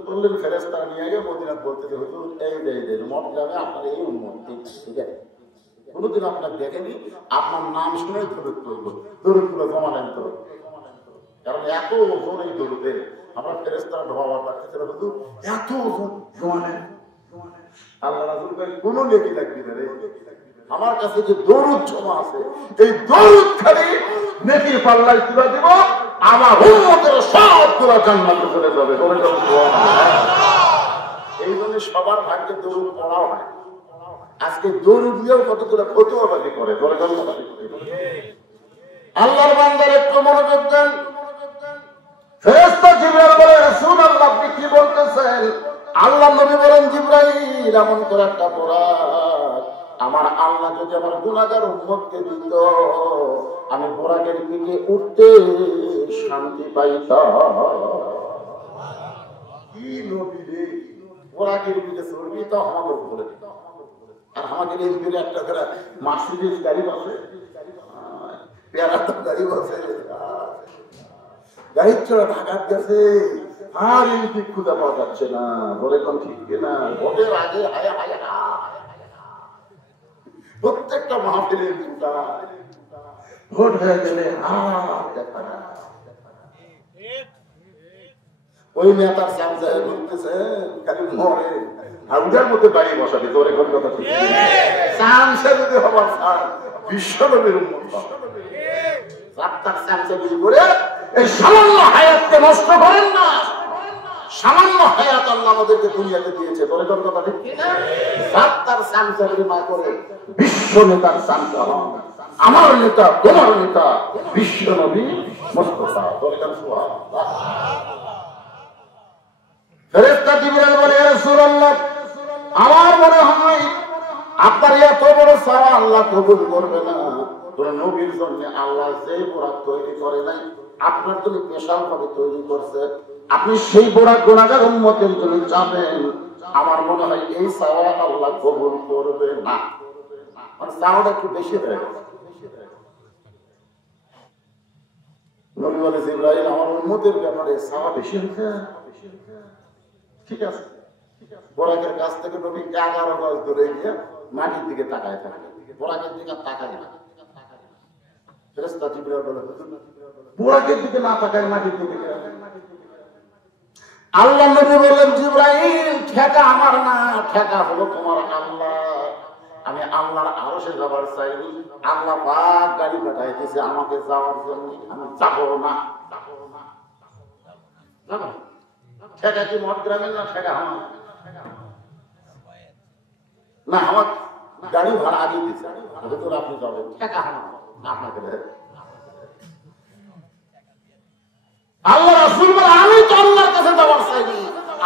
করলেন, ফেরেশতারা নিয়ে গিয়ে মদিনায় বলতেছে, হুজুর এই যে মত যাবে আপনার এই উম্মত, ঠিক আছে, কোনোদিন আপনার দেখেনি, আপনার নাম শুনে দরুদ করবো, দরুদগুলো জমা নেন তো, কারণ এত ওজন এই দরুদে। আমরা ফেরেশতারা ঢোয়াবার রাখতেছিল, হুজুর এত ওজন জমা নেন। আল্লাহ রাসূল বলেন, কোনো নেকি লাগবে না রে, আমার কাছে যে দরুদ জমা আছে এই দরুদ খালি নেকির পাল্লায় তুলে দিব, আমার উম্মতের সবগুলো জান্নাতে চলে যাবে। এই জন্য সবার ভাগ্যে দরুদ পড়াও হয়। আজকে দরুদ দিয়েও কতগুলো ফতোয়াবাজি করে, আল্লাহর বান্দার একটু মনোযোগ দেন। ফেরেশতা জিবরাইল বলে, রাসূলুল্লাহ আপনি কি বলতেছেন? আল্লাহ নবী বলেন, জিবরাইল এমন করে একটা বোরাক আমার আল্লাহ যদি আমার গুনাহগার উম্মতকে দিত, আমি বোরাকের দিকে উঠতে শান্তি পাইতাম। কি নবী রে, বোরাকের দিকে চলবি তো আমাদের বলে দিত। আর আমাদের এই দিকে একটা করে মার্সিডিজ গাড়ি বসে, পেয়ারা গাড়ি বসে, গাড়ির চড়া ঢাকার গেছে, আর এমনি খুঁজে পাওয়া যাচ্ছে না। বলে কোন ঠিক কিনা? ভোটের আগে হায় হায় প্রত্যেকটা মাহফিলের চিন্তা, ভোট হয়ে গেলে ওই নেতার সামনে ঘুরতেছে, খালি মরে আর উঠার মধ্যে বাড়ি বসাবে। তোর এখন কথা ঠিক চান্সে যদি হবার চান বিশ্বনবীর উন্মত রাত্তার চান্সে বুঝি করে এই সামান্য হায়াতকে নষ্ট করেন না। সামান্য হায়াত আল্লাহ আমাদেরকে দুনিয়াতে দিয়েছে। তোর এখন কথা ঠিক কিনা? রাত্তার চান্সে না করে বিশ্ব নেতার চান্সে হন। আমার নেতা, তোমার নেতা বিশ্বনবী মুস্তাফা। তোর এখন সুবহানাল্লাহ। ফেরেশতা জিবরাইল বলে, ইয়া রাসূলুল্লাহ আমার মনে হয় আপনার এত বড় সাওয়া আল্লাহ কবুল করবে না। তোর নবীর জন্য আল্লাহ যে বোরাক তৈরি করে নাই, আপনার জন্য স্পেশাল ভাবে তৈরি করছে। আপনি সেই বোরাক গুনাহগার উম্মতের জন্য যাবেন, আমার মনে হয় এই সাওয়া আল্লাহ কবুল করবে না। মানে সাওয়াটা একটু বেশি হয়ে গেছে। নবী বলে, জিবরাইল আমার উম্মতের ব্যাপারে সাওয়া বেশি হয়েছে। ঠিক আছে, বোরাকের কাছ থেকে নবী 11 গজ দূরে গিয়ে মাটির দিকে তাকায় থাকে। বোরাকের দিকে তাকায় না। ফেরেশতা জিবরাইল বলে, বোরাকের দিকে না তাকায় মাটির দিকে। আল্লাহ নবী বললেন, জিবরাইল ঠেকা আমার না, ঠেকা হলো তোমার আল্লাহ। আমি আল্লাহর আরশে যাবার চাই। আল্লাহ পাক গাড়ি পাঠাইতেছে আমাকে যাওয়ার জন্য, আমি যাব না। ঠেকা কি মঠ গ্রামের না? ঠেকা আমার না, আমার গাড়ি ভাড়া আগে দিচ্ছে, আপনি যাবেন। ঠেকা আপনাকে আল্লাহ রাসূল বলে, আমি তো আল্লাহর কাছে যাওয়ার চাইনি,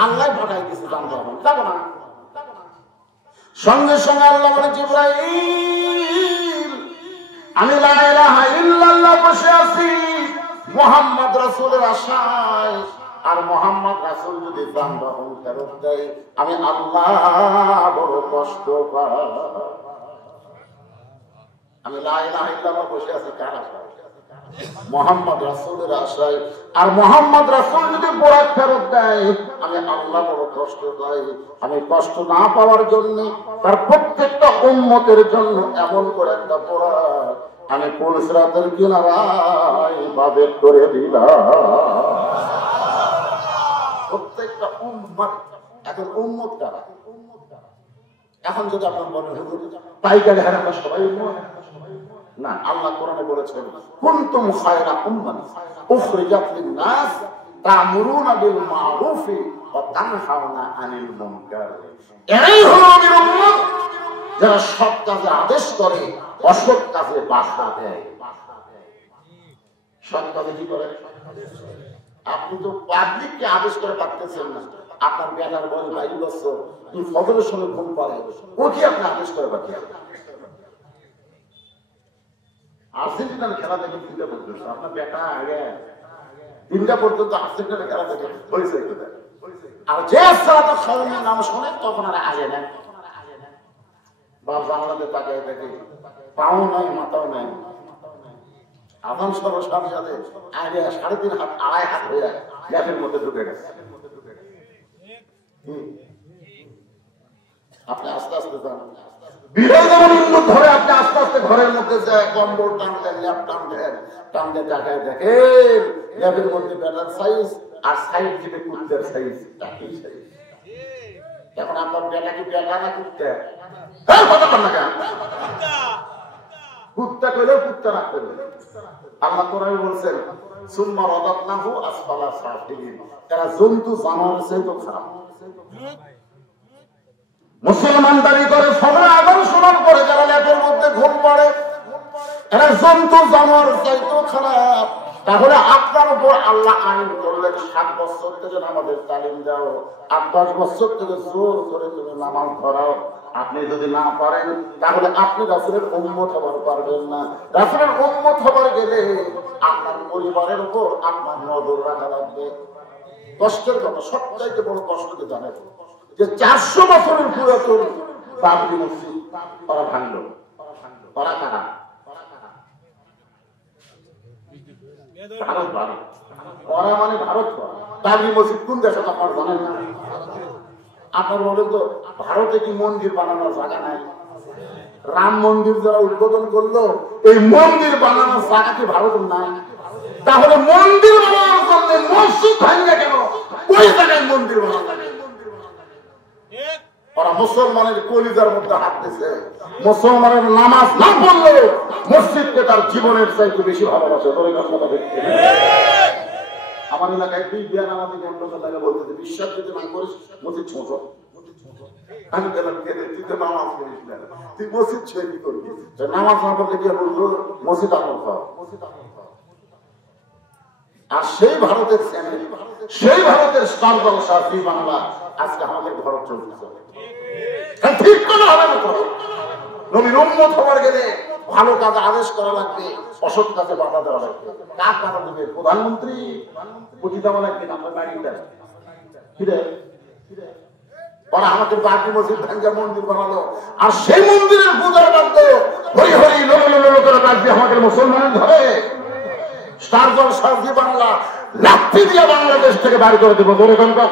আল্লাহ পাঠাই দিচ্ছে, জানবো যাব না। সঙ্গে সঙ্গে আল্লাহ বলে, জিবরাইল আমি লা ইলাহা ইল্লাল্লাহ বসে আছি মুহাম্মদ রাসূলের আশায়। আর মোহাম্মদ রাসূল যদি যানবাহন ফেরত দেয়, আমি আল্লাহ বড় কষ্ট পাই। আমি লা ইলাহা ইল্লাল্লাহ বসে আছি কার আশায়? মোহাম্মদ রাসূলের আশায়। আর মোহাম্মদ রাসূল যদি বোরাক ফেরত দেয়, আমি আল্লাহ বড় কষ্ট পাই। আমি কষ্ট না পাওয়ার জন্য তার প্রত্যেকটা উম্মতের জন্য এমন করে একটা বোরাক আমি পুলসরাতের কিনারায় বাবের করে দিলাম। প্রত্যেকটা উম্মত। এখন উম্মত কারা? এখন যদি আপনার মনে হয় পাইকারি হারে আমরা সবাই উম্মত না, আল্লাহ কোরআনে বলেছেন, কুনতুম খায়রা উম্মাতিন উখরিজাত লিন-নাস তা'মুরুনা বিল মা'রুফি ওয়া তানহাউনা আনিল মুনকার। এই হলো নবীর উম্মত, যারা সৎ কাজে আদেশ করে, অসৎ কাজে বাধা দেয়। সৎ কাজে কি করে? আপনি তো পাবলিককে আদেশ করে পারতেছেন না। আপনার বেটার বয়স 22 বছর, তুমি ফজরের সময় ঘুম পাড়ে, ও কি আপনি আদেশ করে পারতেছেন? আর্জেন্টিনার খেলা দেখে 3টা পর্যন্ত আপনার বেটা আগে 3টা পর্যন্ত আর্জেন্টিনার খেলা দেখে হয়েছে। আর যে সালাতে খাওয়ানোর নাম শোনে তখন আর আগে নেন। বাপ জানলাতে তাকায় দেখে পাও নাই মাথাও নাই। আদান সবার সাথে সাথে আগে 3.5 হাত 2.5 হাত হয়ে ল্যাপের মধ্যে ঢুকে গেছে। আপনি আস্তে আস্তে যান, বিড়াল যেমন উন্নত ধরে আপনি আস্তে আস্তে ঘরের মধ্যে যায়, কম্বল টান দেন, ল্যাপ টান দেন, টান দিয়ে তাকায় দেখেন ল্যাপের মধ্যে ব্যাটার সাইজ আর সাইড দিকে কুত্তার সাইজ। এখন আপনার বেটা কি বেটা না কুত্তা? হ্যাঁ, কথা বল না কেন? কুত্তা কইলেও কুত্তা রাখতে হবে। আল্লাহ কোরআনে বলছেন, সুম্মা রাদাদনাহু আসফালা সাফিলিন। তারা জন্তু জানোয়ারের চেয়েও খারাপ। মুসলমান দাবি করে ফজরের আযান শোনার পরে যারা ল্যাপের মধ্যে ঘুম পড়ে, এরা জন্তু জানোয়ার চাইতো খারাপ। তাহলে আপনার উপর আল্লাহ আইন করলেন 7 বছর থেকে আমাদের তালিম দাও, 8-10 বছর থেকে জোর করে তুমি নামাজ ধরাও। আপনি যদি না পারেন তাহলে আপনি রাসূলের উম্মত হবার পারবেন না। রাসূলের উম্মত হবার গেলে আপনার পরিবারের উপর আপনার নজর রাখা লাগবে। কষ্টের কথা, সবচাইতে বড় কষ্ট কি জানেন? যে 400 বছরের পুরাতন বাবরি মসজিদ ওরা ভাঙলো। ওরা কারা? ভারত। ওরা মানে ভারত। বাবরি মসজিদ কোন দেশে আপনার জানেন না? আপনার বলেন তো, ভারতে কি মন্দির বানানোর জায়গা নাই? রাম মন্দির যারা উদ্বোধন করলো, এই মন্দির বানানোর জায়গা কি ভারতের নাই? তাহলে মন্দির বানানোর জন্য মসজিদ ভাঙবে কেন? ওই জায়গায় মন্দির বানানো। ওরা মুসলমানের কলিজার মধ্যে হাত দিছে। মুসলমানের নামাজ না পড়লে মসজিদকে তার জীবনের চাইতে বেশি ভালোবাসে। আমার এলাকায় 2 বিয়া নামাজি গন্ডগোল লাগে, বলতেছে বিশ্বাস যদি না করিস মসজিদ ছোঁচ। আমি গেলাম, তুই তো নামাজ পড়িস না, তুই মসজিদ ছুঁয়ে কি করবি? নামাজ না পড়লে কি বলবো? মসজিদ আপন খাওয়া। আর সেই ভারতের চ্যানেল, সেই ভারতের স্টার জলসা জি বাংলা আজকে আমাদের ঘর চলতেছে। ঠিক করে হবে না তো। নবীর উম্মত হওয়ার গেলে ভালো কাজে আদেশ করা লাগবে, অসৎ কাজে বাধা দেওয়া লাগবে। কার বাধা দেবে? প্রধানমন্ত্রী বুঝি দেওয়া লাগবে না। আপনার বাড়িটা ওরা আমাকে বাকি মসজিদ ভাঙ্গা মন্দির বানালো, আর সেই মন্দিরের পূজার বাধ্য হরি হরি লোক করে বাদ দিয়ে আমাদের মুসলমানের ধরে স্টার জলসা জি বাংলা লাঠি দিয়ে বাংলাদেশ থেকে বাড়ি করে দেবো।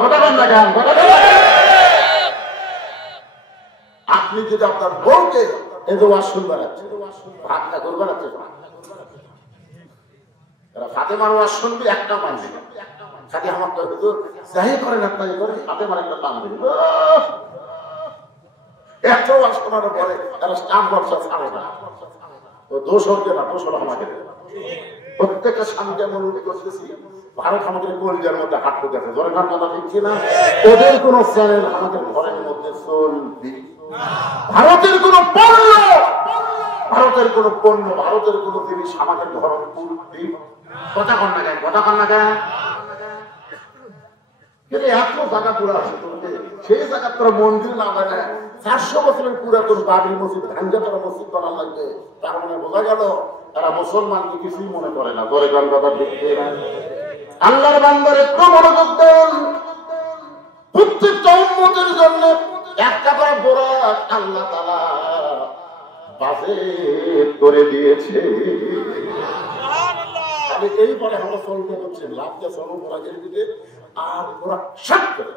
কথা বল না কেন? আপনি যদি আপনার বউকে এই যে ওয়াজ শুনবেন, ভাতটা করবেন, ফাতেমার ওয়াজ শুনবি, একটা মানবি না। খালি আমার যাই করেন আপনাকে করে ফাতেমার একটা টান দেবে। এত ওয়াজ শোনার পরে তারা স্টার জলসা ছাড়ে না। দোষ হচ্ছে না, দোষ হলো আমাকে। প্রত্যেকটা স্বামীকে আমি অনুরোধ করতেছি, ভারত আমাদের কলিজার মধ্যে হাত ঢুকেছে, ধরে না কথা দিচ্ছি না। ওদের কোন চ্যানেল আমাদের ঘরের মধ্যে চলবি। ভারতের কোন পণ্য, ভারতের কোন পণ্য, ভারতের কোন জিনিস আমাদের ঘর তুলবি। কথা কন না কেন? কথা কন না কেন? এত জায়গা পুরো আছে, সেই জায়গা তোরা মন্দির না বানায় 400 বছরের পুরাতন বাবরি মসজিদ ভাঙ্গা তোরা মসজিদ বানানো লাগবে। তার মানে বোঝা গেল তারা মুসলমানকে কিছুই মনে করে না। ধরে গান কথা দেখতে না। আল্লাহর বান্দার একটু মনোযোগ দেন। প্রত্যেকটা উম্মতের জন্য একটা করে বোরাক আল্লাহ তাআলা বাজেট করে দিয়েছে। তাহলে এইবারে আমরা চলতে হচ্ছে লাভটা চলো বোরাকের দিকে, আর বোরাক সাত করে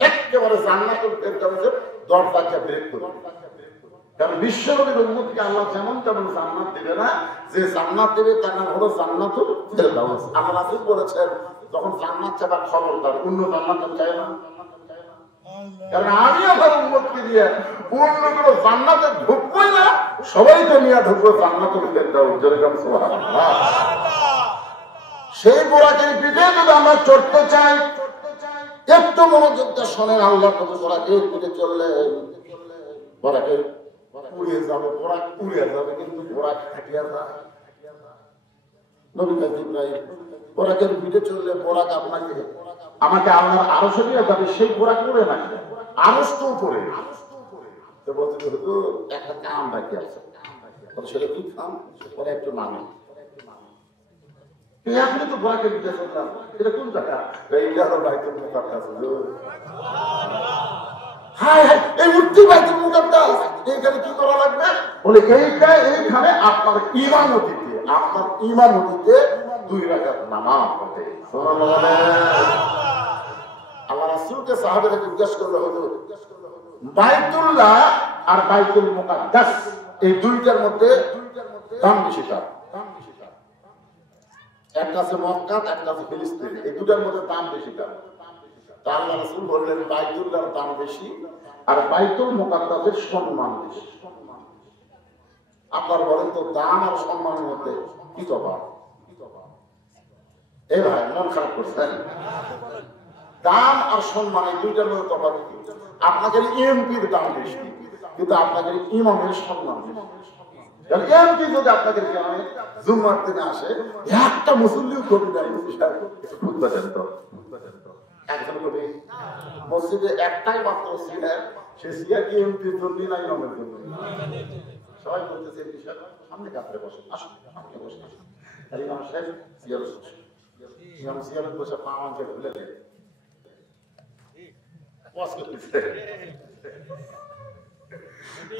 একেবারে জান্নাতুল ফেরদাউসের দরজাটা ব্রেক করে। কারণ বিশ্বনবীর উম্মতকে আল্লাহ যেমন তেমন জান্নাত দেবে না। যে জান্নাত দেবে তার নাম হলো জান্নাতুল ফেরদাউস। আল্লাহ রাসূল বলেছেন, যখন জান্নাত চাইবা খবরদার অন্য জান্নাত চাই না। কারণ আমি আমার উম্মতকে দিয়ে অন্য কোনো জান্নাতে ঢুকবোই না, সবাইকে নিয়ে ঢুকবো জান্নাতুল ফেরদাউস। যেরকম সুবহানাল্লাহ। সেই বোরাকের পিঠে যদি আমরা চড়তে চাই, একটু মনোযোগটা শোনেন। আল্লাহ কত বোরাকের পিঠে চললেন, বোরাকের উড়িয়ে যাবে, বোরাক উড়িয়ে যাবে, কিন্তু বোরাক থাকিয়া যায়। নবী ইব্রাহিম বোরাকের পিঠে চললে বোরাক আপনাকে আমাকে আল্লাহর আরশে নিয়ে যাবে, সেই বোরাক উড়ে না, আরশ তো উপরে। তো বলতে হুজুর একটা কাম বাকি আছে। সেটা কি কাম? ওরা একটু নামে। আপনি তো বোরাকের পিঠে চললাম, এটা কোন জায়গা? এইটা হলো বাইতুল মুকাদ্দাস। হায় হায়, এই উঠতি বাইতুল মুকাদ্দাস, এইখানে কি করা লাগবে? বলে এইখানে আপনার ইমামতিতে, আপনার ইমামতিতে 2 রাকাত নামাজ পড়তে। আল্লাহ রাসূলকে সাহাবারা জিজ্ঞেস করলো, হুজুর বাইতুল্লাহ আর বাইতুল মুকাদ্দাস এই দুইটার মধ্যে দাম বেশি কার? একটা আছে মক্কা, একটা আছে ফিলিস্তিন, এই দুটার মধ্যে দাম বেশি কার? আল্লাহ রাসূল বললেন বাইতুল্লাহর দাম বেশি আর বাইতুল মুকাদ্দাসের সম্মান বেশি। আপনার বলেন তো দাম আর সম্মানের মধ্যে কি তফাৎ? এই ভাই মন খারাপ করছেন? দাম আর সম্মান এই দুইটার মধ্যে তফাৎ কি? আপনাদের এমপির দাম বেশি, কিন্তু আপনাদের ইমামের সম্মান বেশি। এমপি যদি আপনাদের গ্রামে জুম্মার দিনে আসে, একটা মুসল্লিও কবি নাই, খুতবা দেন তো একজন কবি মসজিদে একটাই মাত্র সিয়ার, সে সিয়ার কি এমপির জন্য না ইমামের জন্য? সবাই বলতেছে এমপি সাহেব সামনে কাপড়ে বসে, আসুন সামনে বসে, আর ইমাম সাহেব সিয়ার বসে, ইমাম সিয়ার বসে পা আমাকে খুলে দেয়,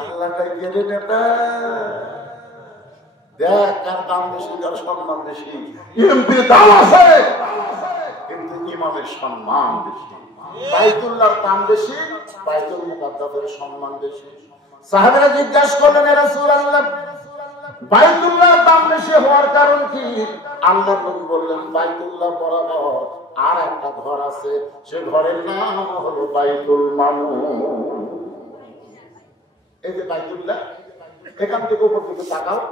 আল্লাহটাই গেলে নেতা দেখ কার দাম বেশি, কার সম্মান বেশি। এমপির দাম আছে কিন্তু ইমামের সম্মান বেশি, বাইতুল্লাহর দাম বেশি, বাইতুল মুকাদ্দাসের সম্মান বেশি। সাহাবারা জিজ্ঞাসা করলেন, ইয়া রাসূলুল্লাহ, বাইতুল্লাহর দাম বেশি হওয়ার কারণ কি? আল্লাহর নবী বললেন, বাইতুল্লাহ বরাবর আর একটা ঘর আছে, সে ঘরের নাম হলো বাইতুল মামুর। এই যে বাইতুল্লাহ, এখান থেকে উপর দিকে তাকাও,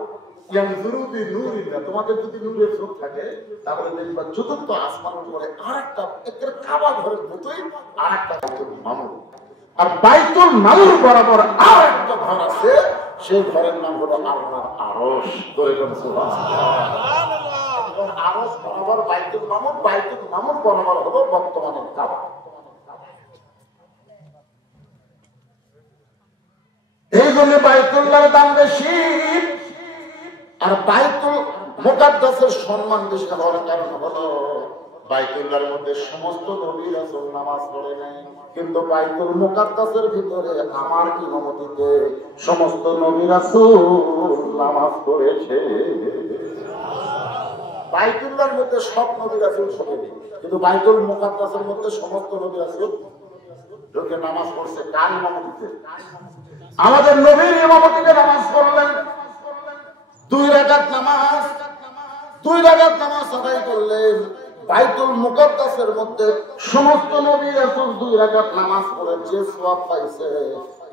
তোমাদের যদি নূরের চোখ থাকে তাহলে দেখবা চতুর্থ আসমানের উপরে আরেকটা কাবা ঘরের মতোই আরেকটা বাইতুল মামুর। আর বাইতুল মামুর বরাবর আর একটা ঘর আছে, সেই ঘরের নাম হলো আল্লাহর আরশ। আরশ বরাবর বাইতুল মামুর, বাইতুল মামুর বরাবর হলো বর্তমানের কাবা। এই জন্য বাইতুল্লাহর দাম বেশি আর বাইতুল মুকাদ্দাসের সম্মান বেশি হওয়ার কারণ হলো বাইতুল্লাহর মধ্যে সমস্ত নবী রাসূল নামাজ পড়ে নাই, কিন্তু বাইতুল মুকাদ্দাসের ভিতরে আমার ইমামতিতে সমস্ত নবী রাসূল নামাজ পড়েছে। বাইতুল্লাহর মধ্যে সব নবী রাসূল শোনেনি, কিন্তু বাইতুল মুকাদ্দাসের মধ্যে সমস্ত নবী রাসূল ঢুকে নামাজ পড়ছে। কার ইমামতিতে? আমাদের নবীর ইমামতিতে নামাজ পড়লেন। 2 রাকাত নামাজ আদায় করলেন। বাইতুল মুকাদ্দাসের মধ্যে সমস্ত নবী রাসূল 2 রাকাত নামাজ পড়ে যে সওয়াব পাইছে,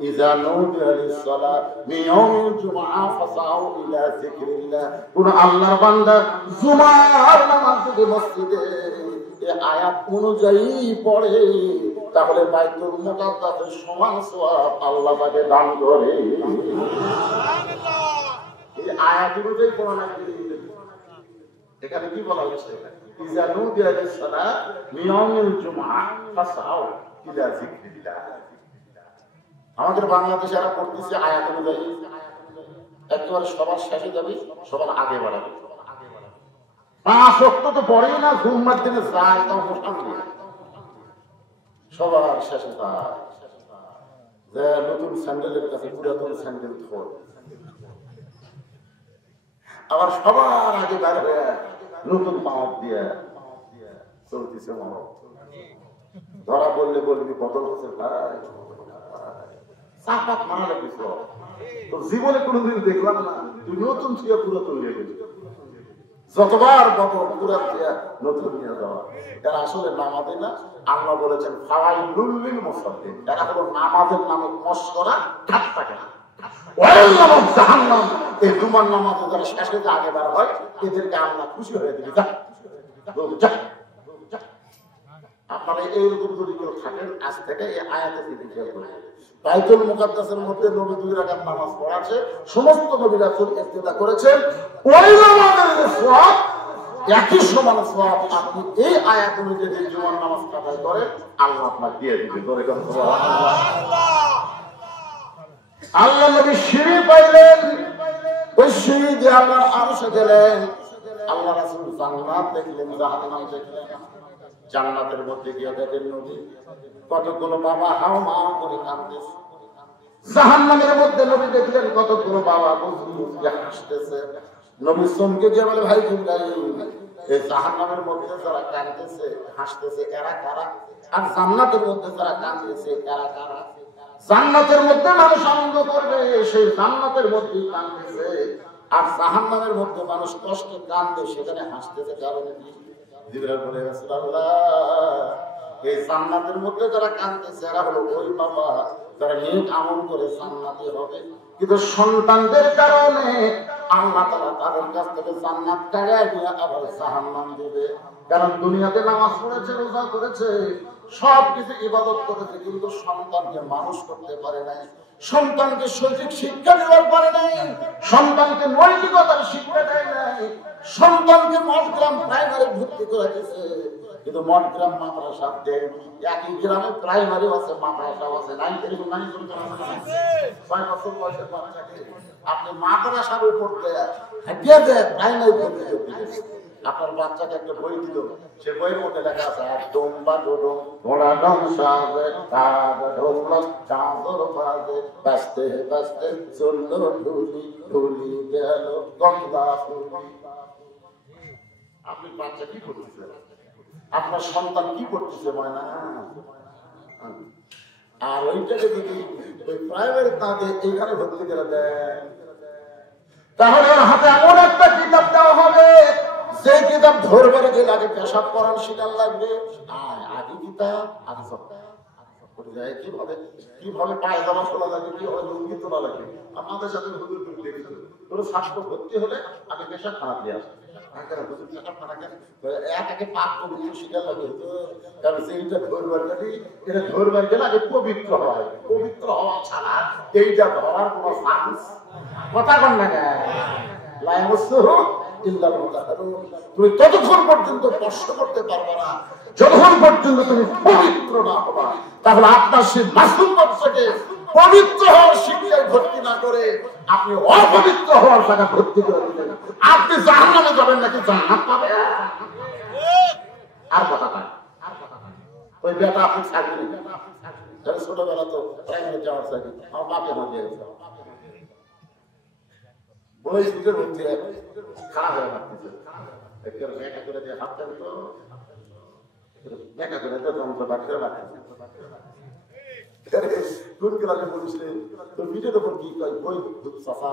ইযা নুদিয়া লিস-সালাত মিন ইয়াউমিল জুমআহ ফাসাউ ইলা যিকরিল্লাহ। কোন আল্লাহর বান্দা জুমার নামাজ যদি মসজিদে এই আয়াত অনুযায়ী পড়ে, তাহলে বাইতুল মুকাদ্দাসের সমান সওয়াব আল্লাহ তাকে দান করে। সুবহানাল্লাহ। এই আয়াত অনুযায়ী কোরআন এখানে কি বলা হয়েছে? ইযা নুদিয়া লিস-সালাত মিন ইয়াউমিল জুমআহ ফাসাউ ইলা যিকরিল্লাহ। আমাদের বাংলাদেশে এরা পড়তেছে আয়াত অনুযায়ী, একেবারে সবার শেষে যাবে, সবার আগে বাড়াবে। 5 ওয়াক্ত তো পড়েই না, জুম্মার দিনে যায় তাও মোশান দিয়ে সবার শেষে যায়। যে নতুন স্যান্ডেলের কাছে পুরাতন স্যান্ডেল ধর, আবার সবার আগে বের হয়ে নতুন পাওয়ার দিয়ে চলতেছে। ধরা পড়লে বলবি বদল হচ্ছে ভাই, চাপাত মারা লাগিস, তোর জীবনে কোনোদিন দেখলাম না তুই নতুন ছিয়া পুরাতন হয়ে গেলি। যতবার বদল পুরাত ছিয়া নতুন নিয়ে যাওয়া, এরা আসলে নামাজে না। আল্লাহ বলেছেন ফাওয়াইলুল লিল মুসাল্লিন, এরা হলো নামাজের নামে মশকরা, ঠাট্টা কেনা। জাহান্নাম, এই জুমার নামাজে যারা শেষে আগে বার হয়, এদেরকে আল্লাহ খুশি হয়ে দিবে। আপনারা এইরকম যদি কেউ থাকেন, আজ থেকে এই আয়াতের দিকে খেয়াল করবেন। বাইতুল মুকাদ্দাসের মধ্যে নবী 2 রাকাত নামাজ পড়াছে, সমস্ত নবী রাসূল ইক্তেদা করেছেন। ওই নামাজের যে সওয়াব, একই সমান সওয়াব আপনি এই আয়াত অনুযায়ী জুমার নামাজ আদায় করেন, আল্লাহ আপনাকে দিয়ে দিবে। ধরে কোন সুবহানাল্লাহ। আল্লাহ নবী সিঁড়ি পাইলেন, ওই সিঁড়ি দিয়ে আল্লাহর আরশে গেলেন। আল্লাহ রাসূল জান্নাত দেখলেন, জাহান্নাম দেখলেন। জান্নাতের মধ্যে গিয়ে দেখেন নবী কতগুলো বাবা হাও মা করে কাঁদতেছে। জাহান্নামের মধ্যে নবী দেখলেন কতগুলো বাবা বুঝে হাসতেছে। নবী চমকে গিয়ে বলে, ভাই জিবরাইল, এই জাহান্নামের মধ্যে যারা কাঁদতেছে হাসতেছে এরা কারা? আর জান্নাতের মধ্যে যারা কাঁদতেছে এরা কারা? জান্নাতের মধ্যে মানুষ আনন্দ করবে, সেই জান্নাতের মধ্যে কাঁদতেছে। আর জাহান্নামের মধ্যে মানুষ কষ্টে কাঁদবে, সেখানে হাসতেছে কারণ কি? জিবরাইল বলে, রাসূলুল্লাহ, এই জান্নাতের মধ্যে যারা কাঁদতেছে এরা হলো ওই বাবা যারা নেক আমল করে জান্নাতি হবে, কিন্তু সন্তানদের কারণে আল্লাহ তাআলা তাদের কাছ থেকে জান্নাত কাড়িয়ে নিয়ে আবার জাহান্নাম দিবে। কারণ দুনিয়াতে নামাজ পড়েছে, রোজা করেছে, সবকিছু ইবাদত করেছে, কিন্তু সন্তানকে মানুষ করতে পারে নাই, সন্তানকে সঠিক শিক্ষা দেওয়ার পারে নাই, সন্তানকে নৈতিকতার শিক্ষা দেয় নাই, সন্তানকে মঠগ্রাম প্রাইমারি ভর্তি করে দিয়েছে, কিন্তু মঠগ্রাম মাদ্রাসা দেয়নি। একই গ্রামে প্রাইমারি আছে, মাদ্রাসা আছে, 6 বছর বয়সের বাচ্চাকে আপনি মাদ্রাসার উপর প্রাইমারি ভর্তি করতে দিয়েছেন। আপনার বাচ্চাকে একটা বই দিল, সে বইয়ের মধ্যে লেখা আছে একদম বা ডোডম ঘোড়া ডম সাজে ঢোল চাঁদর বাজে বাজতে বাজতে চলল ঢুলি ঢুলি গেল গঙ্গা ফুলি। আপনি বাচ্চা কি করতেছে, আপনার সন্তান কি করতেছে ময়না? আর ওইটাকে যদি ওই প্রাইভেট না দিয়ে এইখানে ভর্তি করে দেয়, তাহলে হাতে এমন একটা কিতাব দেওয়া হবে, যে কিতাব ধরবার গেলে আগে পেশাব করার শিকার লাগবে, আগে কিতাব আগে সব কিভাবে কিভাবে পায়জামা খোলা লাগে, কিভাবে লুঙ্গি তোলা লাগে। আমাদের সাথে হুজুর দেখি তোর স্বাস্থ্য ভর্তি হলে আগে পেশাব খারাপ দিয়ে আসে, পবিত্র হয়, পবিত্র হওয়া ছাড়া এইটা ধরার কোন কথা কন না। তুমি ততক্ষণ পর্যন্ত কষ্ট করতে পারবে না যতক্ষণ পর্যন্ত তুমি পবিত্র না হবা। তাহলে আপনার সেই মাসুম বাচ্চাকে পবিত্র হওয়ার শিক্ষায় ভর্তি না করে আপনি অপবিত্র হওয়ার জায়গা ভর্তি করে দিলেন। আপনি জাহান্নামে যাবেন নাকি জান্নাত পাবেন? আর কথা নাই, ওই বেটা আপনি ছাড়বেন। ছোটবেলা তো প্রাইমারি যাওয়ার চাকরি আমার বাপে হয়ে গেছে, বই সুযোগ হচ্ছে খারাপ হয়ে লাগতেছে, দেখা করে দিয়ে হাত চালিত দেখা করে যন্ত্র বাক্সে লাগতেছে। কোন ক্লাসে বলছিলে তোর পিঠের ওপর কি কয় বই চাষা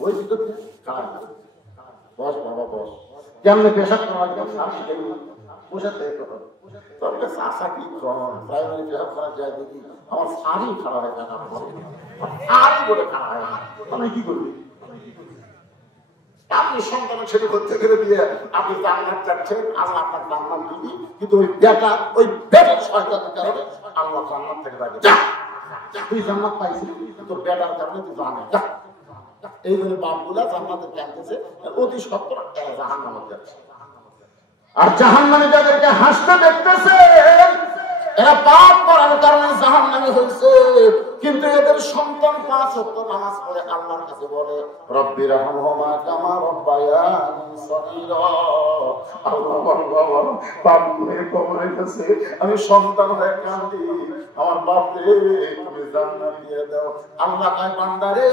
বই সুযোগ খারাপ। বস বাবা বস, কেমনে পেশাব করা সার শিখাই বসে তবে চাষা কি কম প্রাইমারি পেশাব করা যায় দেখি আমার সারই খারাপ হয়, জানা সারই বলে খারাপ হয়, আমি কি করবি? আপনি সন্তানের ছেলে করতে গেলে দিয়ে আপনি জান্নাত চাচ্ছেন, আল্লাহ আপনার জান্নাত দিবি, কিন্তু ওই বেটার শয়তানের কারণে আল্লাহ জান্নাত থেকে রাখবে। যা তুই জান্নাত পাইছিস, তোর বেটার কারণে তুই জান্নাত যা। এই জন্য বাপগুলা জান্নাতের জানতেছে অতি সত্তর জাহান্নামে যাচ্ছে। আর জাহান্নামে যাদেরকে হাসতে দেখতেছে এরা পাপ করার কারণে জাহান্নামী হয়েছে, কিন্তু এদের সন্তান 5 ওয়াক্ত নামাজ পড়ে আল্লাহর কাছে বলে রব্বি রহমহুমা কামা রব্বায়ানি সগীরা। আল্লাহ বাবা বাপের কবরের কাছে আমি সন্তান হয়ে কাঁদি, আমার বাপরে তুমি জান্নাত দিয়ে দাও। আল্লাহ কয় বান্দা রে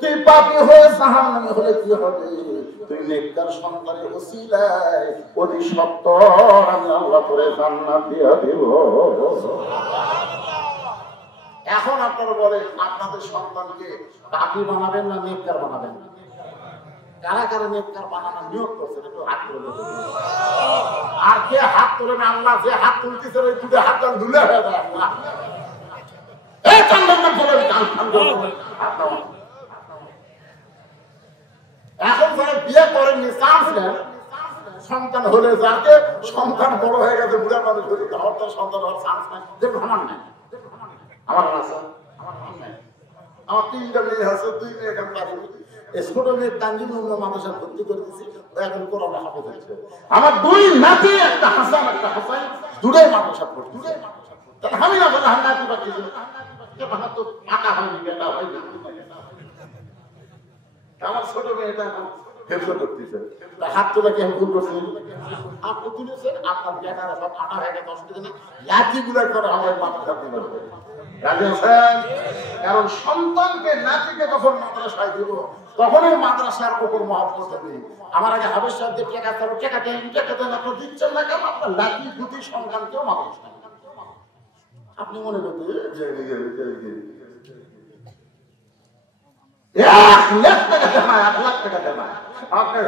তুই পাপী হয়ে জাহান্নামী হলে কি হবে? তুই নেককার সন্তানের ওসিলায় অতি সত্তর আমি আল্লাহ করে জান্নাত দিয়ে দেব। এখন আপনারা বলেন আপনাদের সন্তানকে পাপী বানাবেন না নেককার বানাবেন? কারা কারা নেককার বানানোর নিয়োগ করছেন একটু হাত তুলে দেবেন। আর কে হাত তোলে না? আল্লাহ যে হাত তুলতেছে ওই দুটো হাত ধুলে হয়ে যায়। এখন যারা বিয়ে করেননি চান্স নেন, সন্তান হলে যাকে সন্তান বড় হয়ে গেছে বুড়া মানুষ হয়ে আমার তো সন্তান হওয়ার চান্স নাই, দেখুন আমার নাই, আমার আছে, আমার 3টা মেয়ে আছে, 2 মেয়ে এখন পারিনি। ছোট মেয়ের তানজিম মানুষের ভর্তি করে দিচ্ছি, এখন করোনা হাফেজ হচ্ছে। আমার 2 নাতি, একটা হাসান একটা হাসান, দুটোই মাদ্রাসা পড়ছে। আমি না বলে হান্নাতি পাচ্ছি তো টাকা হয়নি, বেটা হয়নি। আমার ছোট মেয়েটা হেফজ করতেছে, হাত তোলা কি আমি ভুল করছি? আপনি তুলেছেন আপনার বেটারা সব আটা হয়ে গেছে, অসুবিধা নেই, লাঠি গুলা করে আমার মাথা দিবেন। কারণ সন্তানকে নাতিকে যখন মাদ্রাসায় দিব তখনই মাদ্রাসার উপর মহব্বত হবে। আমার আগে হাফেজ সাহেবদের টাকা দেন, টাকা দেন, আপনি দিচ্ছেন না কেন? আপনার লাঠি দুটি সন্তানকেও মাদ্রাসা আপনি মনে করতে 1 লাখ টাকা দেয়, 1 লাখ টাকা দেয় আপনার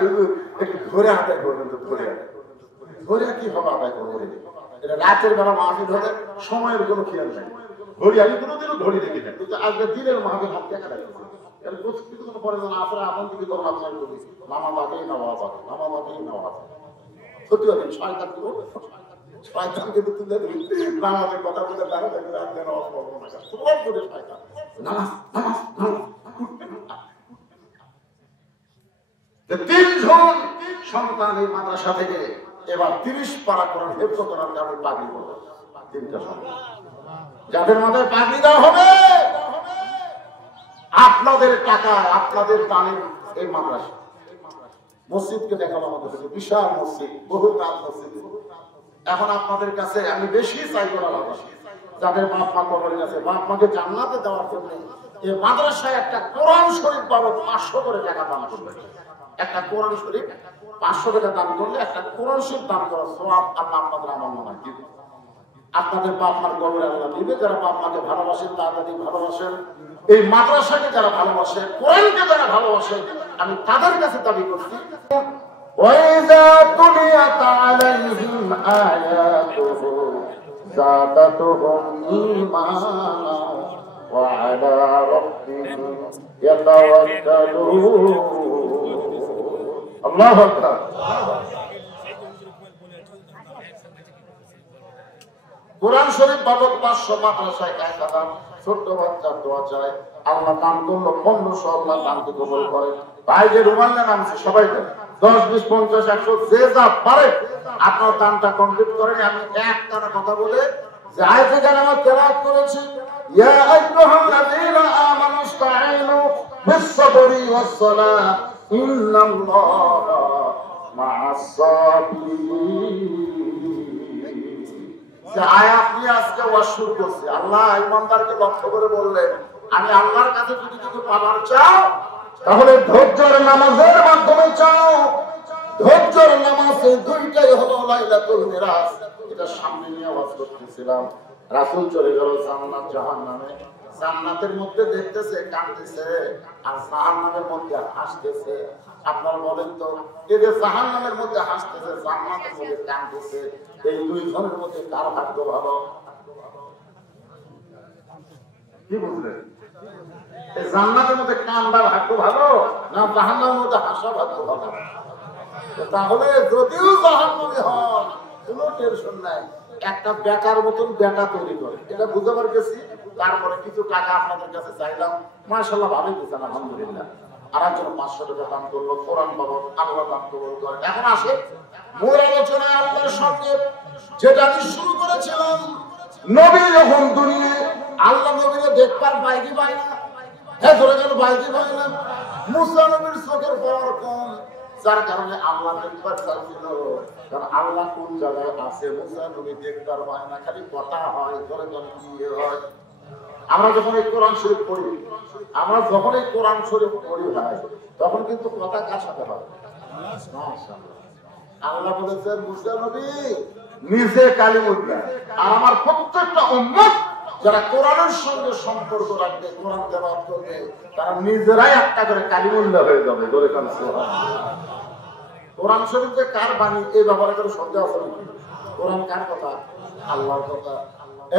একটু ধরে আদায় করবেন। তো ধরে কি হবে আদায় করবেন? এটা রাতের বেলা মাহফিল হলে সময়ের কোনো খেয়াল নেই। ঘড়ি আমি কোনোদিনও ঘড়ি দেখি না, কিন্তু আজকে দিনের মাহফিল হাত টাকা রাখতেছে। পরে আপনারা আপন দিকে তখন আপনার করি মামা বাকেই নেওয়া হবে, মামা বাকেই নেওয়া হবে। সত্যি কথা শয়তান শয়তানকে তো তুলে দিই নামাজের কথা বলে দাঁড়াতে নামাজ পড়বো না তোমার করে শয়তান নামাজ নামাজ তিনজন সন্তান এই মাদ্রাসা থেকে এবার 30 পারা কোরআন হেফজ করার কারণে পাগড়ি হলো। তিনটা সন্তান যাদের মাথায় পাগড়ি দেওয়া হবে আপনাদের টাকায় আপনাদের দানের এই মাদ্রাসা মসজিদকে দেখাবো আমাদের কাছে বিশাল মসজিদ বহু কাজ মসজিদ। এখন আপনাদের কাছে আমি বেশি চাইবো না বাবা যাদের বাপ মা কবরে গেছে বাপ মাকে জান্নাতে দেওয়ার জন্য এই মাদ্রাসায় একটা কোরআন শরীফ বাবদ 500 করে টাকা দান করবে। একটা কোরআন শরীফ 500 টাকা দান করলে একটা কোরআন শরীফ দান করার সওয়াব আল্লাহ আপনাদের আমার মনে হয় দিবে। আপনাদের বাপ মার কবরে আল্লাহ দিবে। যারা বাপ মাকে ভালোবাসেন দাদাদি ভালোবাসেন এই মাদ্রাসাকে যারা ভালোবাসে কোরআনকে যারা ভালোবাসে আমি তাদের কাছে দাবি করছি وَإِذَا تُلِيَتْ عَلَيْهِمْ آيَاتُهُ زَادَتْهُمْ إِيمَانًا وَعَلَى رَبِّهِمْ يَتَوَكَّلُونَ আল্লাহু আকবার। কোরআন শরীফ বাবদ 500 মাদ্রাসায় 1000 ছোট্ট বাচ্চা দোয়া চায় আল্লাহ দান করলো 1500 আল্লাহ দানকে কবুল করে। ভাই যে রুমাল নামছে সবাই দেন 10 20 50 100 যে যা পারে আপনার দানটা কমপ্লিট করেন। আমি একটা কথা বলে যে আয়াতে কারিমা তেলাওয়াত করেছি ইয়া আইয়ুহাল্লাযীনা আমানু ইসতাঈনু বিস-সাবরি ওয়াস-সালাহ ইন্নাল্লাহা মা'আস সাবিরিন। যে আয়াত নিয়ে আজকে ওয়াজ শুরু করছি আল্লাহ ইমানদারকে লক্ষ্য করে বললেন আমি আল্লাহর কাছে যদি কিছু পাবার চাও তাহলে ধৈর্যের নামাজের মাধ্যমে চাও। ধৈর্যের নামাজ এই দুইটাই হলো লাইলাতুল মিরাজ। এটা সামনে নিয়ে ওয়াজ করতেছিলাম রাসূল চলে গেল জান্নাত জাহান্নামে। জান্নাতের মধ্যে দেখতেছে কাঁদতেছে আর জাহান্নামের মধ্যে হাসতেছে। আপনারা বলেন তো এই যে জাহান্নামের মধ্যে হাসতেছে জান্নাতের মধ্যে কাঁদতেছে এই দুই জনের মধ্যে কার ভাগ্য ভালো? কি বুঝলেন? এই জান্নাতের মধ্যে কান্দার ভাগ্য ভালো না জাহান্নামের মধ্যে হাসা ভাগ্য ভালো? তাহলে যদিও জাহান্নামে হন কোনো টেনশন নাই একটা বেকার মতন বেটা তৈরি করে এটা বুঝতে পারতেছি। তারপরে কিছু টাকা আপনাদের কাছে চাইলাম মাশাআল্লাহ ভালোই দিচ্ছেন আলহামদুলিল্লাহ। আর একজন 500 টাকা দান করলো কোরআন বাবদ আল্লাহ দান কবুল করে। এখন আসে মূল আলোচনায় আল্লাহর সঙ্গে যেটা আমি শুরু করেছিলাম নবী যখন দুনিয়ায় আল্লাহ নবীকে দেখবার বাইরে পায় না হ্যাঁ ধরে গেল বাইরে পায় না মুসা নবীর চোখের পাওয়ার কম যার কারণে আল্লাহ দেখবার চাইছিল কারণ আল্লাহ কোন জায়গায় আছে মুসা নবী দেখবার পায় না খালি কথা হয় ধরে গেল কি হয়। আমরা যখন এই কোরআন শরীফ পড়ি ভাই তখন কিন্তু কথা কার সাথে হয়? আল্লাহ বলেছেন মুসা নবী নিজে কালিমুল্লাহ আর আমার প্রত্যেকটা উম্মত যারা কোরআনের সঙ্গে সম্পর্ক রাখবে কোরআন তেলাওয়াত করবে তারা নিজেরাই একটা করে কালিমুল্লাহ হয়ে যাবে। ধরে কান সুবহানাল্লাহ। কোরআন শরীফ যে কার বাণী এই ব্যাপারে কোনো সন্দেহ আছে নাকি? কোরআন কার কথা? আল্লাহর কথা।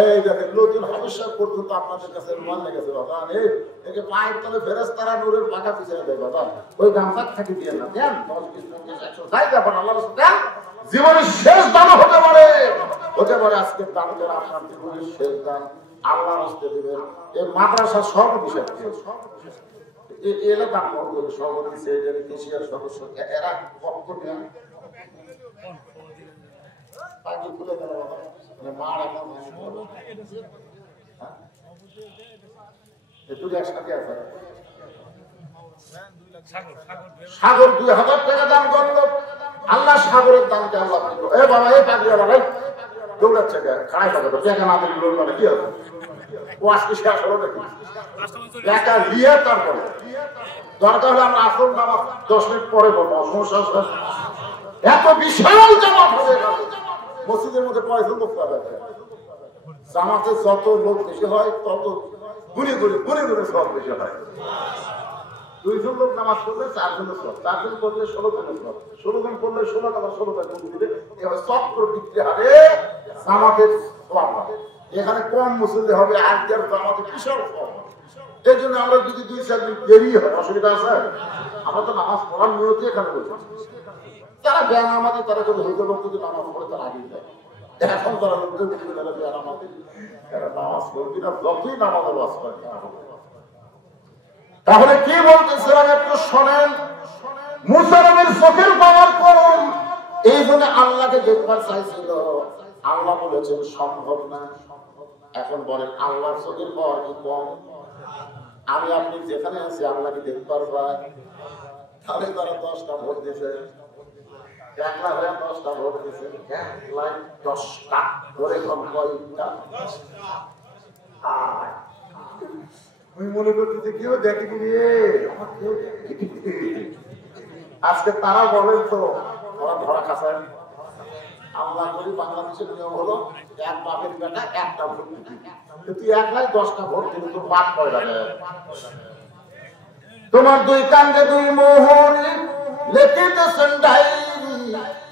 এই দেখেন নতুন হাদিসা পর্যন্ত আপনাদের কাছে রুমাল লেগেছে বাবা এই একে পায়ের তলে ফেরেশতারা নূরের পাখা পিছিয়ে দেয় বাবা ওই গামছা থাকি দিয়ে না দেন 10 20 50 100 যাই ব্যাপার আল্লাহ রাসূল দেন জীবনের শেষ দান হতে পারে আজকে দান করে আপনার জীবনের শেষ দান আল্লাহ রাস্তে দিবেন। এই মাদ্রাসা সব বিষয় এলাকা মন্ডল সভাপতি সেক্রেটারি কেশিয়ার সদস্য এরা পক্ষ নেন পাখি খুলে দেন বাবা মার এখন একসাথে আছে সাগর 2000 টাকা দান করলো আল্লাহ সাগরের দানকে আল্লাহ দিল। এ বাবা এই পাগড়িওয়ালা ভাই দৌড়াচ্ছে খাড়াই থাকে তো টাকা না দিলে লোন মানে কি হবে? ও আজকে শেষ হলো নাকি? টাকা দিয়ে তারপরে দরকার হলে আমরা আসল নামাজ 10 মিনিট পরে বলবো সমস্যা। এত বিশাল জামাত হয়ে গেল মসজিদের মধ্যে কয়জন লোক পাবে? জামাতে যত লোক বেশি হয় তত গুনে সব বেশি হয়। 2 জন লোক নামাজ পড়লে 4 জনের সব 4 জন পড়লে 16 জনের সব 16 জন পড়লে 16 টাকা 16 টাকা দিলে এবার সব প্রবৃত্তি হারে জামাতের সওয়াব হবে। এখানে কম মুসল্লি হবে আর যার জামাতে বিশাল সওয়াব। এই জন্য আমরা যদি 2-4 দিন দেরি হয় অসুবিধা আছে? আমরা তো নামাজ পড়ার নিয়তে এখানে বসে যারা বেনামাজি তারা যদি হইতে লোক যদি নামাজ পড়ে তারা আগে যায় এখন তারা নামাজ পড়বি না, যতই নামাজের ওয়াজ করে। তাহলে কি বলতেছিলাম একটু শোনেন। মুসা নবীর চোখের পাওয়ার কম, এই জন্য আল্লাহকে দেখবার চাইছিল, আল্লাহ বলেছেন সম্ভব না। এখন বলেন আল্লাহর চোখের পাওয়ার কি কম? আমি আপনি যেখানে আছি আল্লাহকে দেখবার পাই। তাহলে তারা 10টা ভোট দিয়েছে, 1,00,000 হয়ে 10টা ভোট দিয়েছে, 1,10,000 করে কম কয়টা? আমি মনে করছি কেউ দেখেনি রে, আজকে তারা বলেন তো ওরা ধরা খাসায়। আল্লাহ করি বাংলাদেশের নিয়ম হলো এক বাপের বেটা একটা ভোট দিবি, তুই 1,10,000 ভোট দিবি, তোর বাপ কয়টা দেয়? তোমার 2 কান্দে 2 মোহরে লিখিতেছেন ডায়েরি,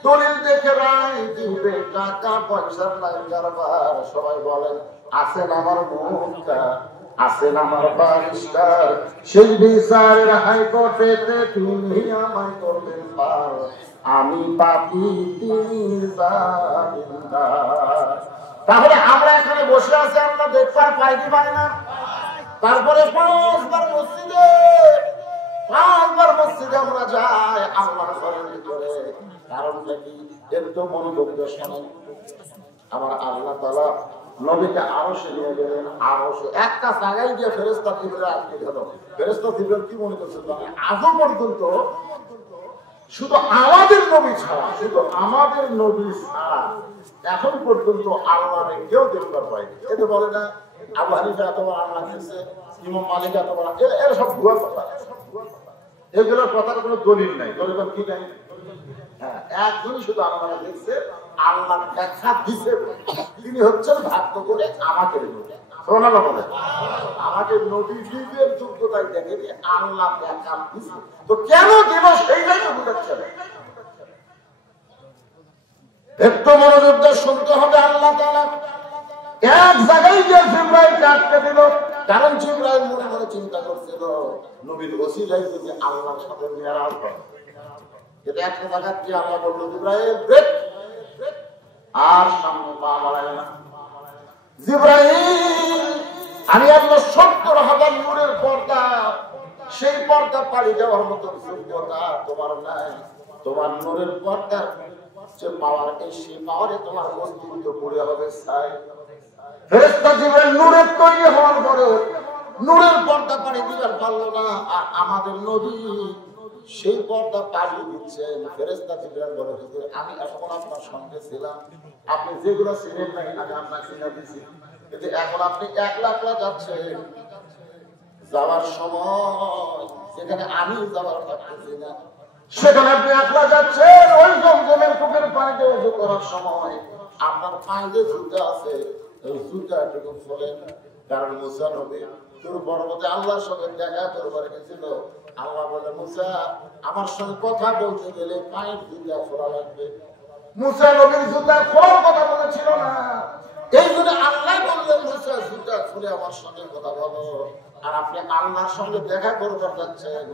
দলিল দেখে রায় দিবে, টাকা পয়সার নাই কারবার। সবাই বলেন আছেন আমার মুখটা, আছেন আমার বারিস্টার, সেই বিচারের হাইকোর্টেতে তিনি আমায় করবেন পার, আমি পাপী তিনি জামিনদার। তাহলে আমরা এখানে বসে আছি, আমরা দেখবার পাই কি পাই না? তারপরে 5বার মসজিদে আমরা যাই আল্লাহর ঘরের ভিতরে। কারণটা কি? এর তো মনোযোগ দিয়ে শোনেন। আমার আল্লাহ তাআলা নবীকে আরশে নিয়ে গেলেন। আরশে একটা জায়গায় গিয়ে ফেরেশতা জিবরাইল আটকে গেল। ফেরেশতা জিবরাইল কি মনে করছে? আজও পর্যন্ত শুধু আমাদের নবী ছাড়া, শুধু আমাদের নবী ছাড়া এখন পর্যন্ত আল্লাহকে কেউ দেখতে পায়নি। এতে বলে না আবু হানিফা এতবার আল্লাহ দেখছে, ইমাম মালিক এতবার, এরা সব ভুয়া কথা। এগুলোর কথার কোনো দলিল নাই। দলিল কি নাই? হ্যাঁ, একজনই শুধু আল্লাহ দেখছে, আল্লাহ দেখা দিছে, তিনি হচ্ছেন ভাগ্য করে আমাকে বলে আমাকে নবী নিজের যোগ্যতায় দেখে আল্লাহ দেখা দিছে। তো কেন দিব সেইটাই তো বুঝাচ্ছে না। একটু মনোযোগ দিয়ে শুনতে হবে। আল্লাহ তাআলা এক জায়গায় গিয়ে জিবরাইলকে আটকে দিল, কারণ জিবরাইল মনে মনে চিন্তা করছিল নবীর ওসিলায় যদি আল্লাহর সাথে মেরাজ হয়। এটা একটা জায়গা দিয়ে আল্লাহ বলল জিবরাইল ব্রেক, আর সামনে পা বাড়ায় না। জিবরাইল আমি আল্লাহ 70,000 নূরের পর্দা, সেই পর্দা পাড়ি দেওয়ার মতো যোগ্যতা তোমার নাই। তোমার নূরের পর্দার যে পাওয়ার, এই সেই পাওয়ারে তোমার অস্তিত্ব পড়ে হবে ছাই। ফেরেশতা জিবরাইল নূরের তৈরি হওয়ার পরে নূরের পর্দা পাড়ি দিবার পারল না। আর আমাদের নবী সেই পর্দা পাড়ি দিচ্ছেন। ফেরেশতা জিবরাইল বলে, আমি এখন আপনার সঙ্গে ছিলাম, আপনি যেগুলো ছিলেন নাই আমি আপনাকে চিনে দিয়েছি, কিন্তু এখন আপনি একলা একলা যাচ্ছেন। যাওয়ার সময় সেখানে আমি যাওয়ার থাকতেছি না, সেখানে আপনি একলা যাচ্ছেন। ওই জমজমের কূপের পানিতে ওযু করার সময় আপনার পায়ে যে জুতা আছে, এই জুতাটুকু খোলেন। কারণ মুসা নবী তোর পরবর্তী আল্লাহর সঙ্গে দেখা করবার গেছিল। আল্লাহ বলে, মুসা আমার সঙ্গে কথা বলতে গেলে পায়ের জুতা খোলা লাগবে। মুসা নবীর জুতা খোলার কথা বলেছিল না, এই জন্য আল্লাহ বললেন মুসা জুতা খুলে আমার সঙ্গে কথা বলো। আর আপনি আল্লাহর সঙ্গে দেখা করবার যাচ্ছেন,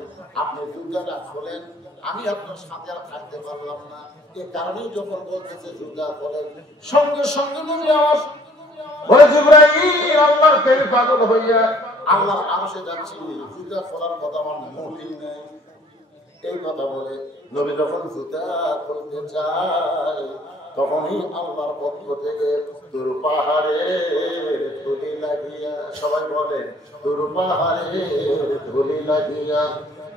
আপনি জুতাটা খোলেন, আমি আপনার সাথে আর থাকতে পারলাম না। এই কারণেই যখন বলতেছে জুতা খোলেন, সঙ্গে সঙ্গে নবী আওয়াজ বলে, জিবরাইল আল্লাহর প্রেমে পাগল হইয়া আল্লাহর আরশে যাচ্ছি, জুতা খোলার কথা আমার মোটেই নেই। এই কথা বলে নবী যখন জুতা খুলতে চায়, তখনই আল্লাহর পক্ষ থেকে তোর পাহাড়ের ধুলি লাগিয়া, সবাই বলে তোর পাহাড়ের ধুলি লাগিয়া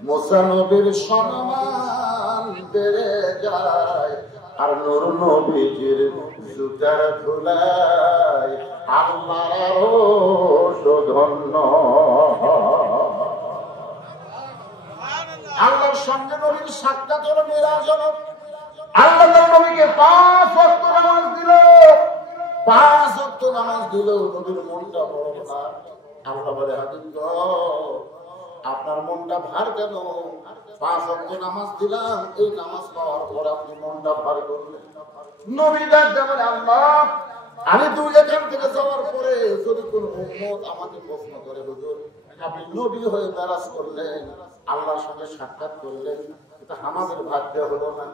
মুসা নবীর সম্মান বেড়ে যায়। আর নূর নবীজির জুতার ধুলায় আল্লাহর ধন্য। আল্লাহর সঙ্গে নবীর সাক্ষাৎ হলো মিরাজজনক। আল্লাহ তার নবীকে 5 ওয়াক্ত নামাজ দিল, 5 ওয়াক্ত নামাজ দিল। নবীর মনটা বড় ভার। আল্লাহ বলে, হাবিব গো আপনার মনটা ভার কেন? 5 ওয়াক্ত নামাজ দিলাম, এই নামাজ পাওয়ার পর আপনি মনটা ভার করলেন। নবী ডাক বলে, আল্লাহ আমি দুই এখান থেকে যাওয়ার পরে যদি কোন উম্মত আমাকে প্রশ্ন করে, হুজুর আপনি নবী হয়ে মেরাজ করলেন, আল্লাহর সঙ্গে সাক্ষাৎ করলেন, এটা আমাদের ভাগ্যে হলো না।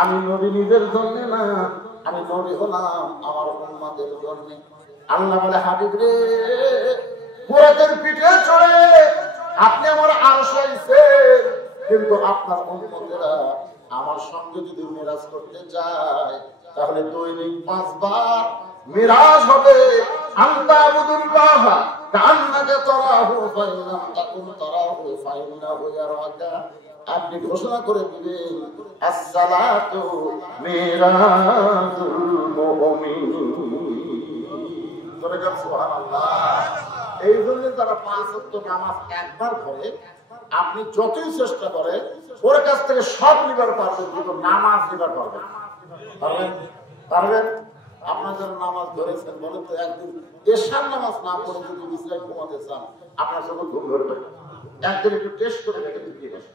আমি নবী নিজের জন্য না, আমি নবী হলাম আমার উম্মতের জন্য। আল্লাহ বলে, হাবিব রে, পুরাতের পিঠে চড়ে আপনি আমার আরশে আইছেন, কিন্তু আপনার উম্মতেরা আমার সঙ্গে যদি মেরাজ করতে যায় তাহলে দৈনিক 5 বার মিরাজ হবে। আনতা আবুদুল্লাহ কান্নাকা তারাহু ফাইনাম তাকুন তারাহু ফাইন্নাহু ইয়ারাকা। আপনি ঘোষণা করে দিবেন, আসসালাতু মিরাজুল মুমিন। সুবহানাল্লাহ। এই জন্য যারা 5 ওয়াক্ত নামাজ একবার পড়ে, আপনি যতই চেষ্টা করে ওর কাছ থেকে সব নিবার পারবেন, কিন্তু নামাজ নিবার পারবেন। পারবেন? আপনার যারা নামাজ ধরেছেন, বলেন তো একদিন এশার নামাজ না পড়ে যদি বিছানায় ঘুমাতে চান, আপনার যখন ঘুম ধরবে, একদিন একটু টেস্ট করে দেখে দিন কি হয়।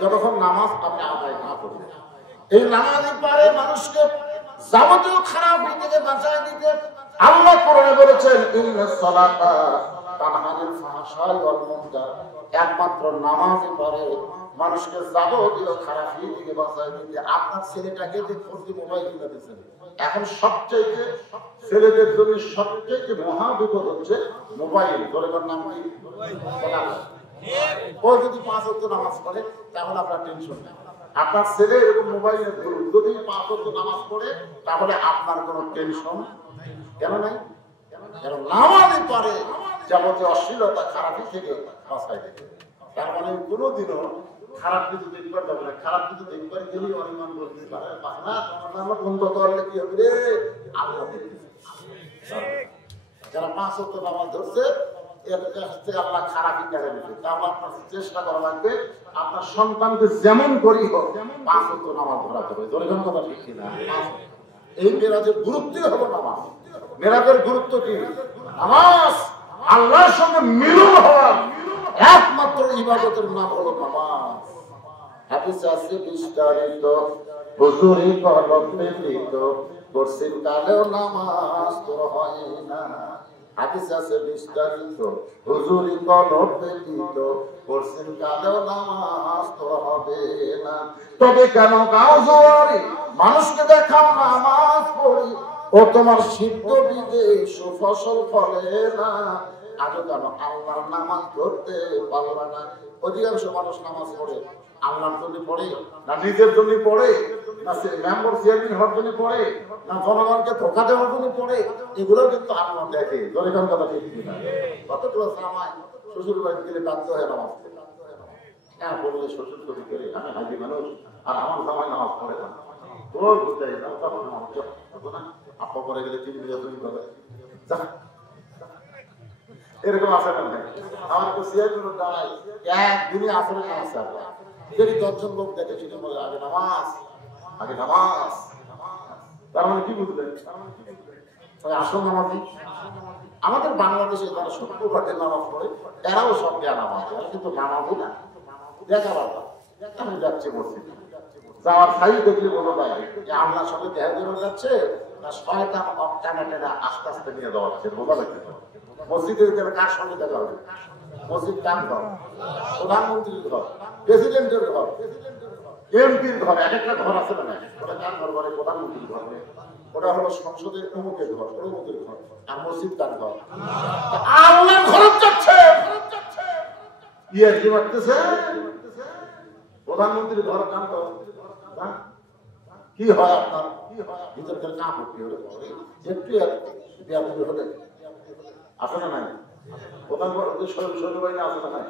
যতক্ষণ নামাজ আপনি আদায় না করবেন, এই নামাজই পারে মানুষকে যাবতীয় খারাপ থেকে বাঁচায় দিতে। আল্লাহ কোরআনে বলেছেন, ইন্নাস সালাতা তানহা আনিল ফাহশাই ওয়াল মুনকার। একমাত্র নামাজই পারে মানুষকে যাবতীয় খারাপ থেকে বাঁচায় দিতে। আপনার ছেলেটাকে যে ফোনটি মোবাইল কিনে দিয়েছেন, এখন সবচেয়ে ছেলেদের জন্য সবচেয়ে মহা বিপদ হচ্ছে মোবাইল। দরকার নাম কি? ও যদি 5 ওয়াক্ত নামাজ পড়ে তাহলে আপনার টেনশন নেই। আপনার ছেলে এরকম মোবাইলের ধরুন যদি 5 ওয়াক্ত নামাজ পড়ে তাহলে আপনার কোনো টেনশন কেন নাই? কারণ নামাজই পারে যাবতীয় অশ্লীলতা খারাপি থেকে বাঁচায় দিতে। তার মানে কোনোদিনও খারাপ কিছু দেখবার যাবে না। খারাপ কিছু দেখবার গেলেই অনিমান বলতে পারে, না বন্ধ করলে কি হবে রে, আল্লাহ দেখতেছে। যারা 5 ওয়াক্ত নামাজ ধরছে এর কাছ থেকে আল্লাহ খারাপই কেড়ে নিতে। তাহলে আপনার চেষ্টা করা লাগবে আপনার সন্তানকে যেমন করি হোক 5 ওয়াক্ত নামাজ ধরাতে হবে। ধরে কোনো কথা ঠিক কিনা? এই মেরাজের গুরুত্বই হলো নামাজ। মেরাজের গুরুত্ব কি? নামাজ আল্লাহর সঙ্গে মিলন হওয়ার একমাত্র ইবাদতের নাম হলো নামাজ। হাদিসে আছে বিস্তারিত, হুজুরি কলব ব্যতীত পশ্চিম কালেও নামাজ তোর হয় না। হাদিসে আছে বিস্তারিত, হুজুরি কলব ব্যতীত পশ্চিম কালেও নামাজ তোর হবে না। তবে কেন গাও জোয়ারি মানুষকে দেখাও নামাজ পড়ি, ও তোমার সিদ্ধ বীজে সুফসল ফলে না। আজও কেন আল্লাহর নামাজ ধরতে পারবা না? অধিকাংশ মানুষ নামাজ পড়ে আল্লাহর জন্য পড়ে, না নিজের জন্য পড়ে, না মেম্বার চেয়ারম্যান হওয়ার জন্য পড়ে, না জনগণকে ধোঁকা দেওয়ার জন্য পড়ে। এগুলো কিন্তু আল্লাহ দেখে। দরিদ্র কথা ঠিক কিনা? কতগুলো জামাই শ্বশুর বাড়ি গেলে বাধ্য হয়ে নামাজ পড়ে। হ্যাঁ বললে শ্বশুর চুরি করে, আমি হাজি মানুষ আর আমার জামাই নামাজ পড়ে না, তোর বুঝতে না আপা করে গেলে 3 বিঘা জমি করে এরকম আছে না? আমার তো সিয়ারগুলো দাঁড়ায় একদিনই আসলে না আছে। যদি 10 জন লোক দেখে সেটা বলে আগে নামাজ, আগে নামাজ। তার মানে কি বুঝলেন? আসল নামাজি আমাদের বাংলাদেশে যারা 70% নামাজ পড়ে এরাও সব জ্ঞান নামাজ, কিন্তু নামাজই না। দেখা বাবা আমি যাচ্ছি মসজিদে, যাওয়ার সাই দেখলে বোঝা যায় যে আল্লাহর সঙ্গে দেখা দেওয়া যাচ্ছে না শয়তান টানা টেনা আস্তে আস্তে নিয়ে দেওয়া হচ্ছে। বোঝা লাগছে মসজিদে গেলে কার সঙ্গে দেখা হবে? মসজিদ কার ঘর? প্রধানমন্ত্রীর ঘর, প্রেসিডেন্টের ঘর, এমপির ঘর। এক একটা ঘর আছে না? ওটা কার ঘর বলে? প্রধানমন্ত্রীর ঘর। ওটা হলো সংসদের অমুকের ঘর, অমুকের ঘর। আর মসজিদ কার ঘর? আল্লাহর ঘর যাচ্ছে। কি করতেছে? প্রধানমন্ত্রীর ঘর কাম কর। কি হয় আপনার? ভিতর থেকে না করতে হলে একটু ব্যাপার হলে আসে না নাই? প্রধানমন্ত্রী শরীর বাহিনী আসে না নাই?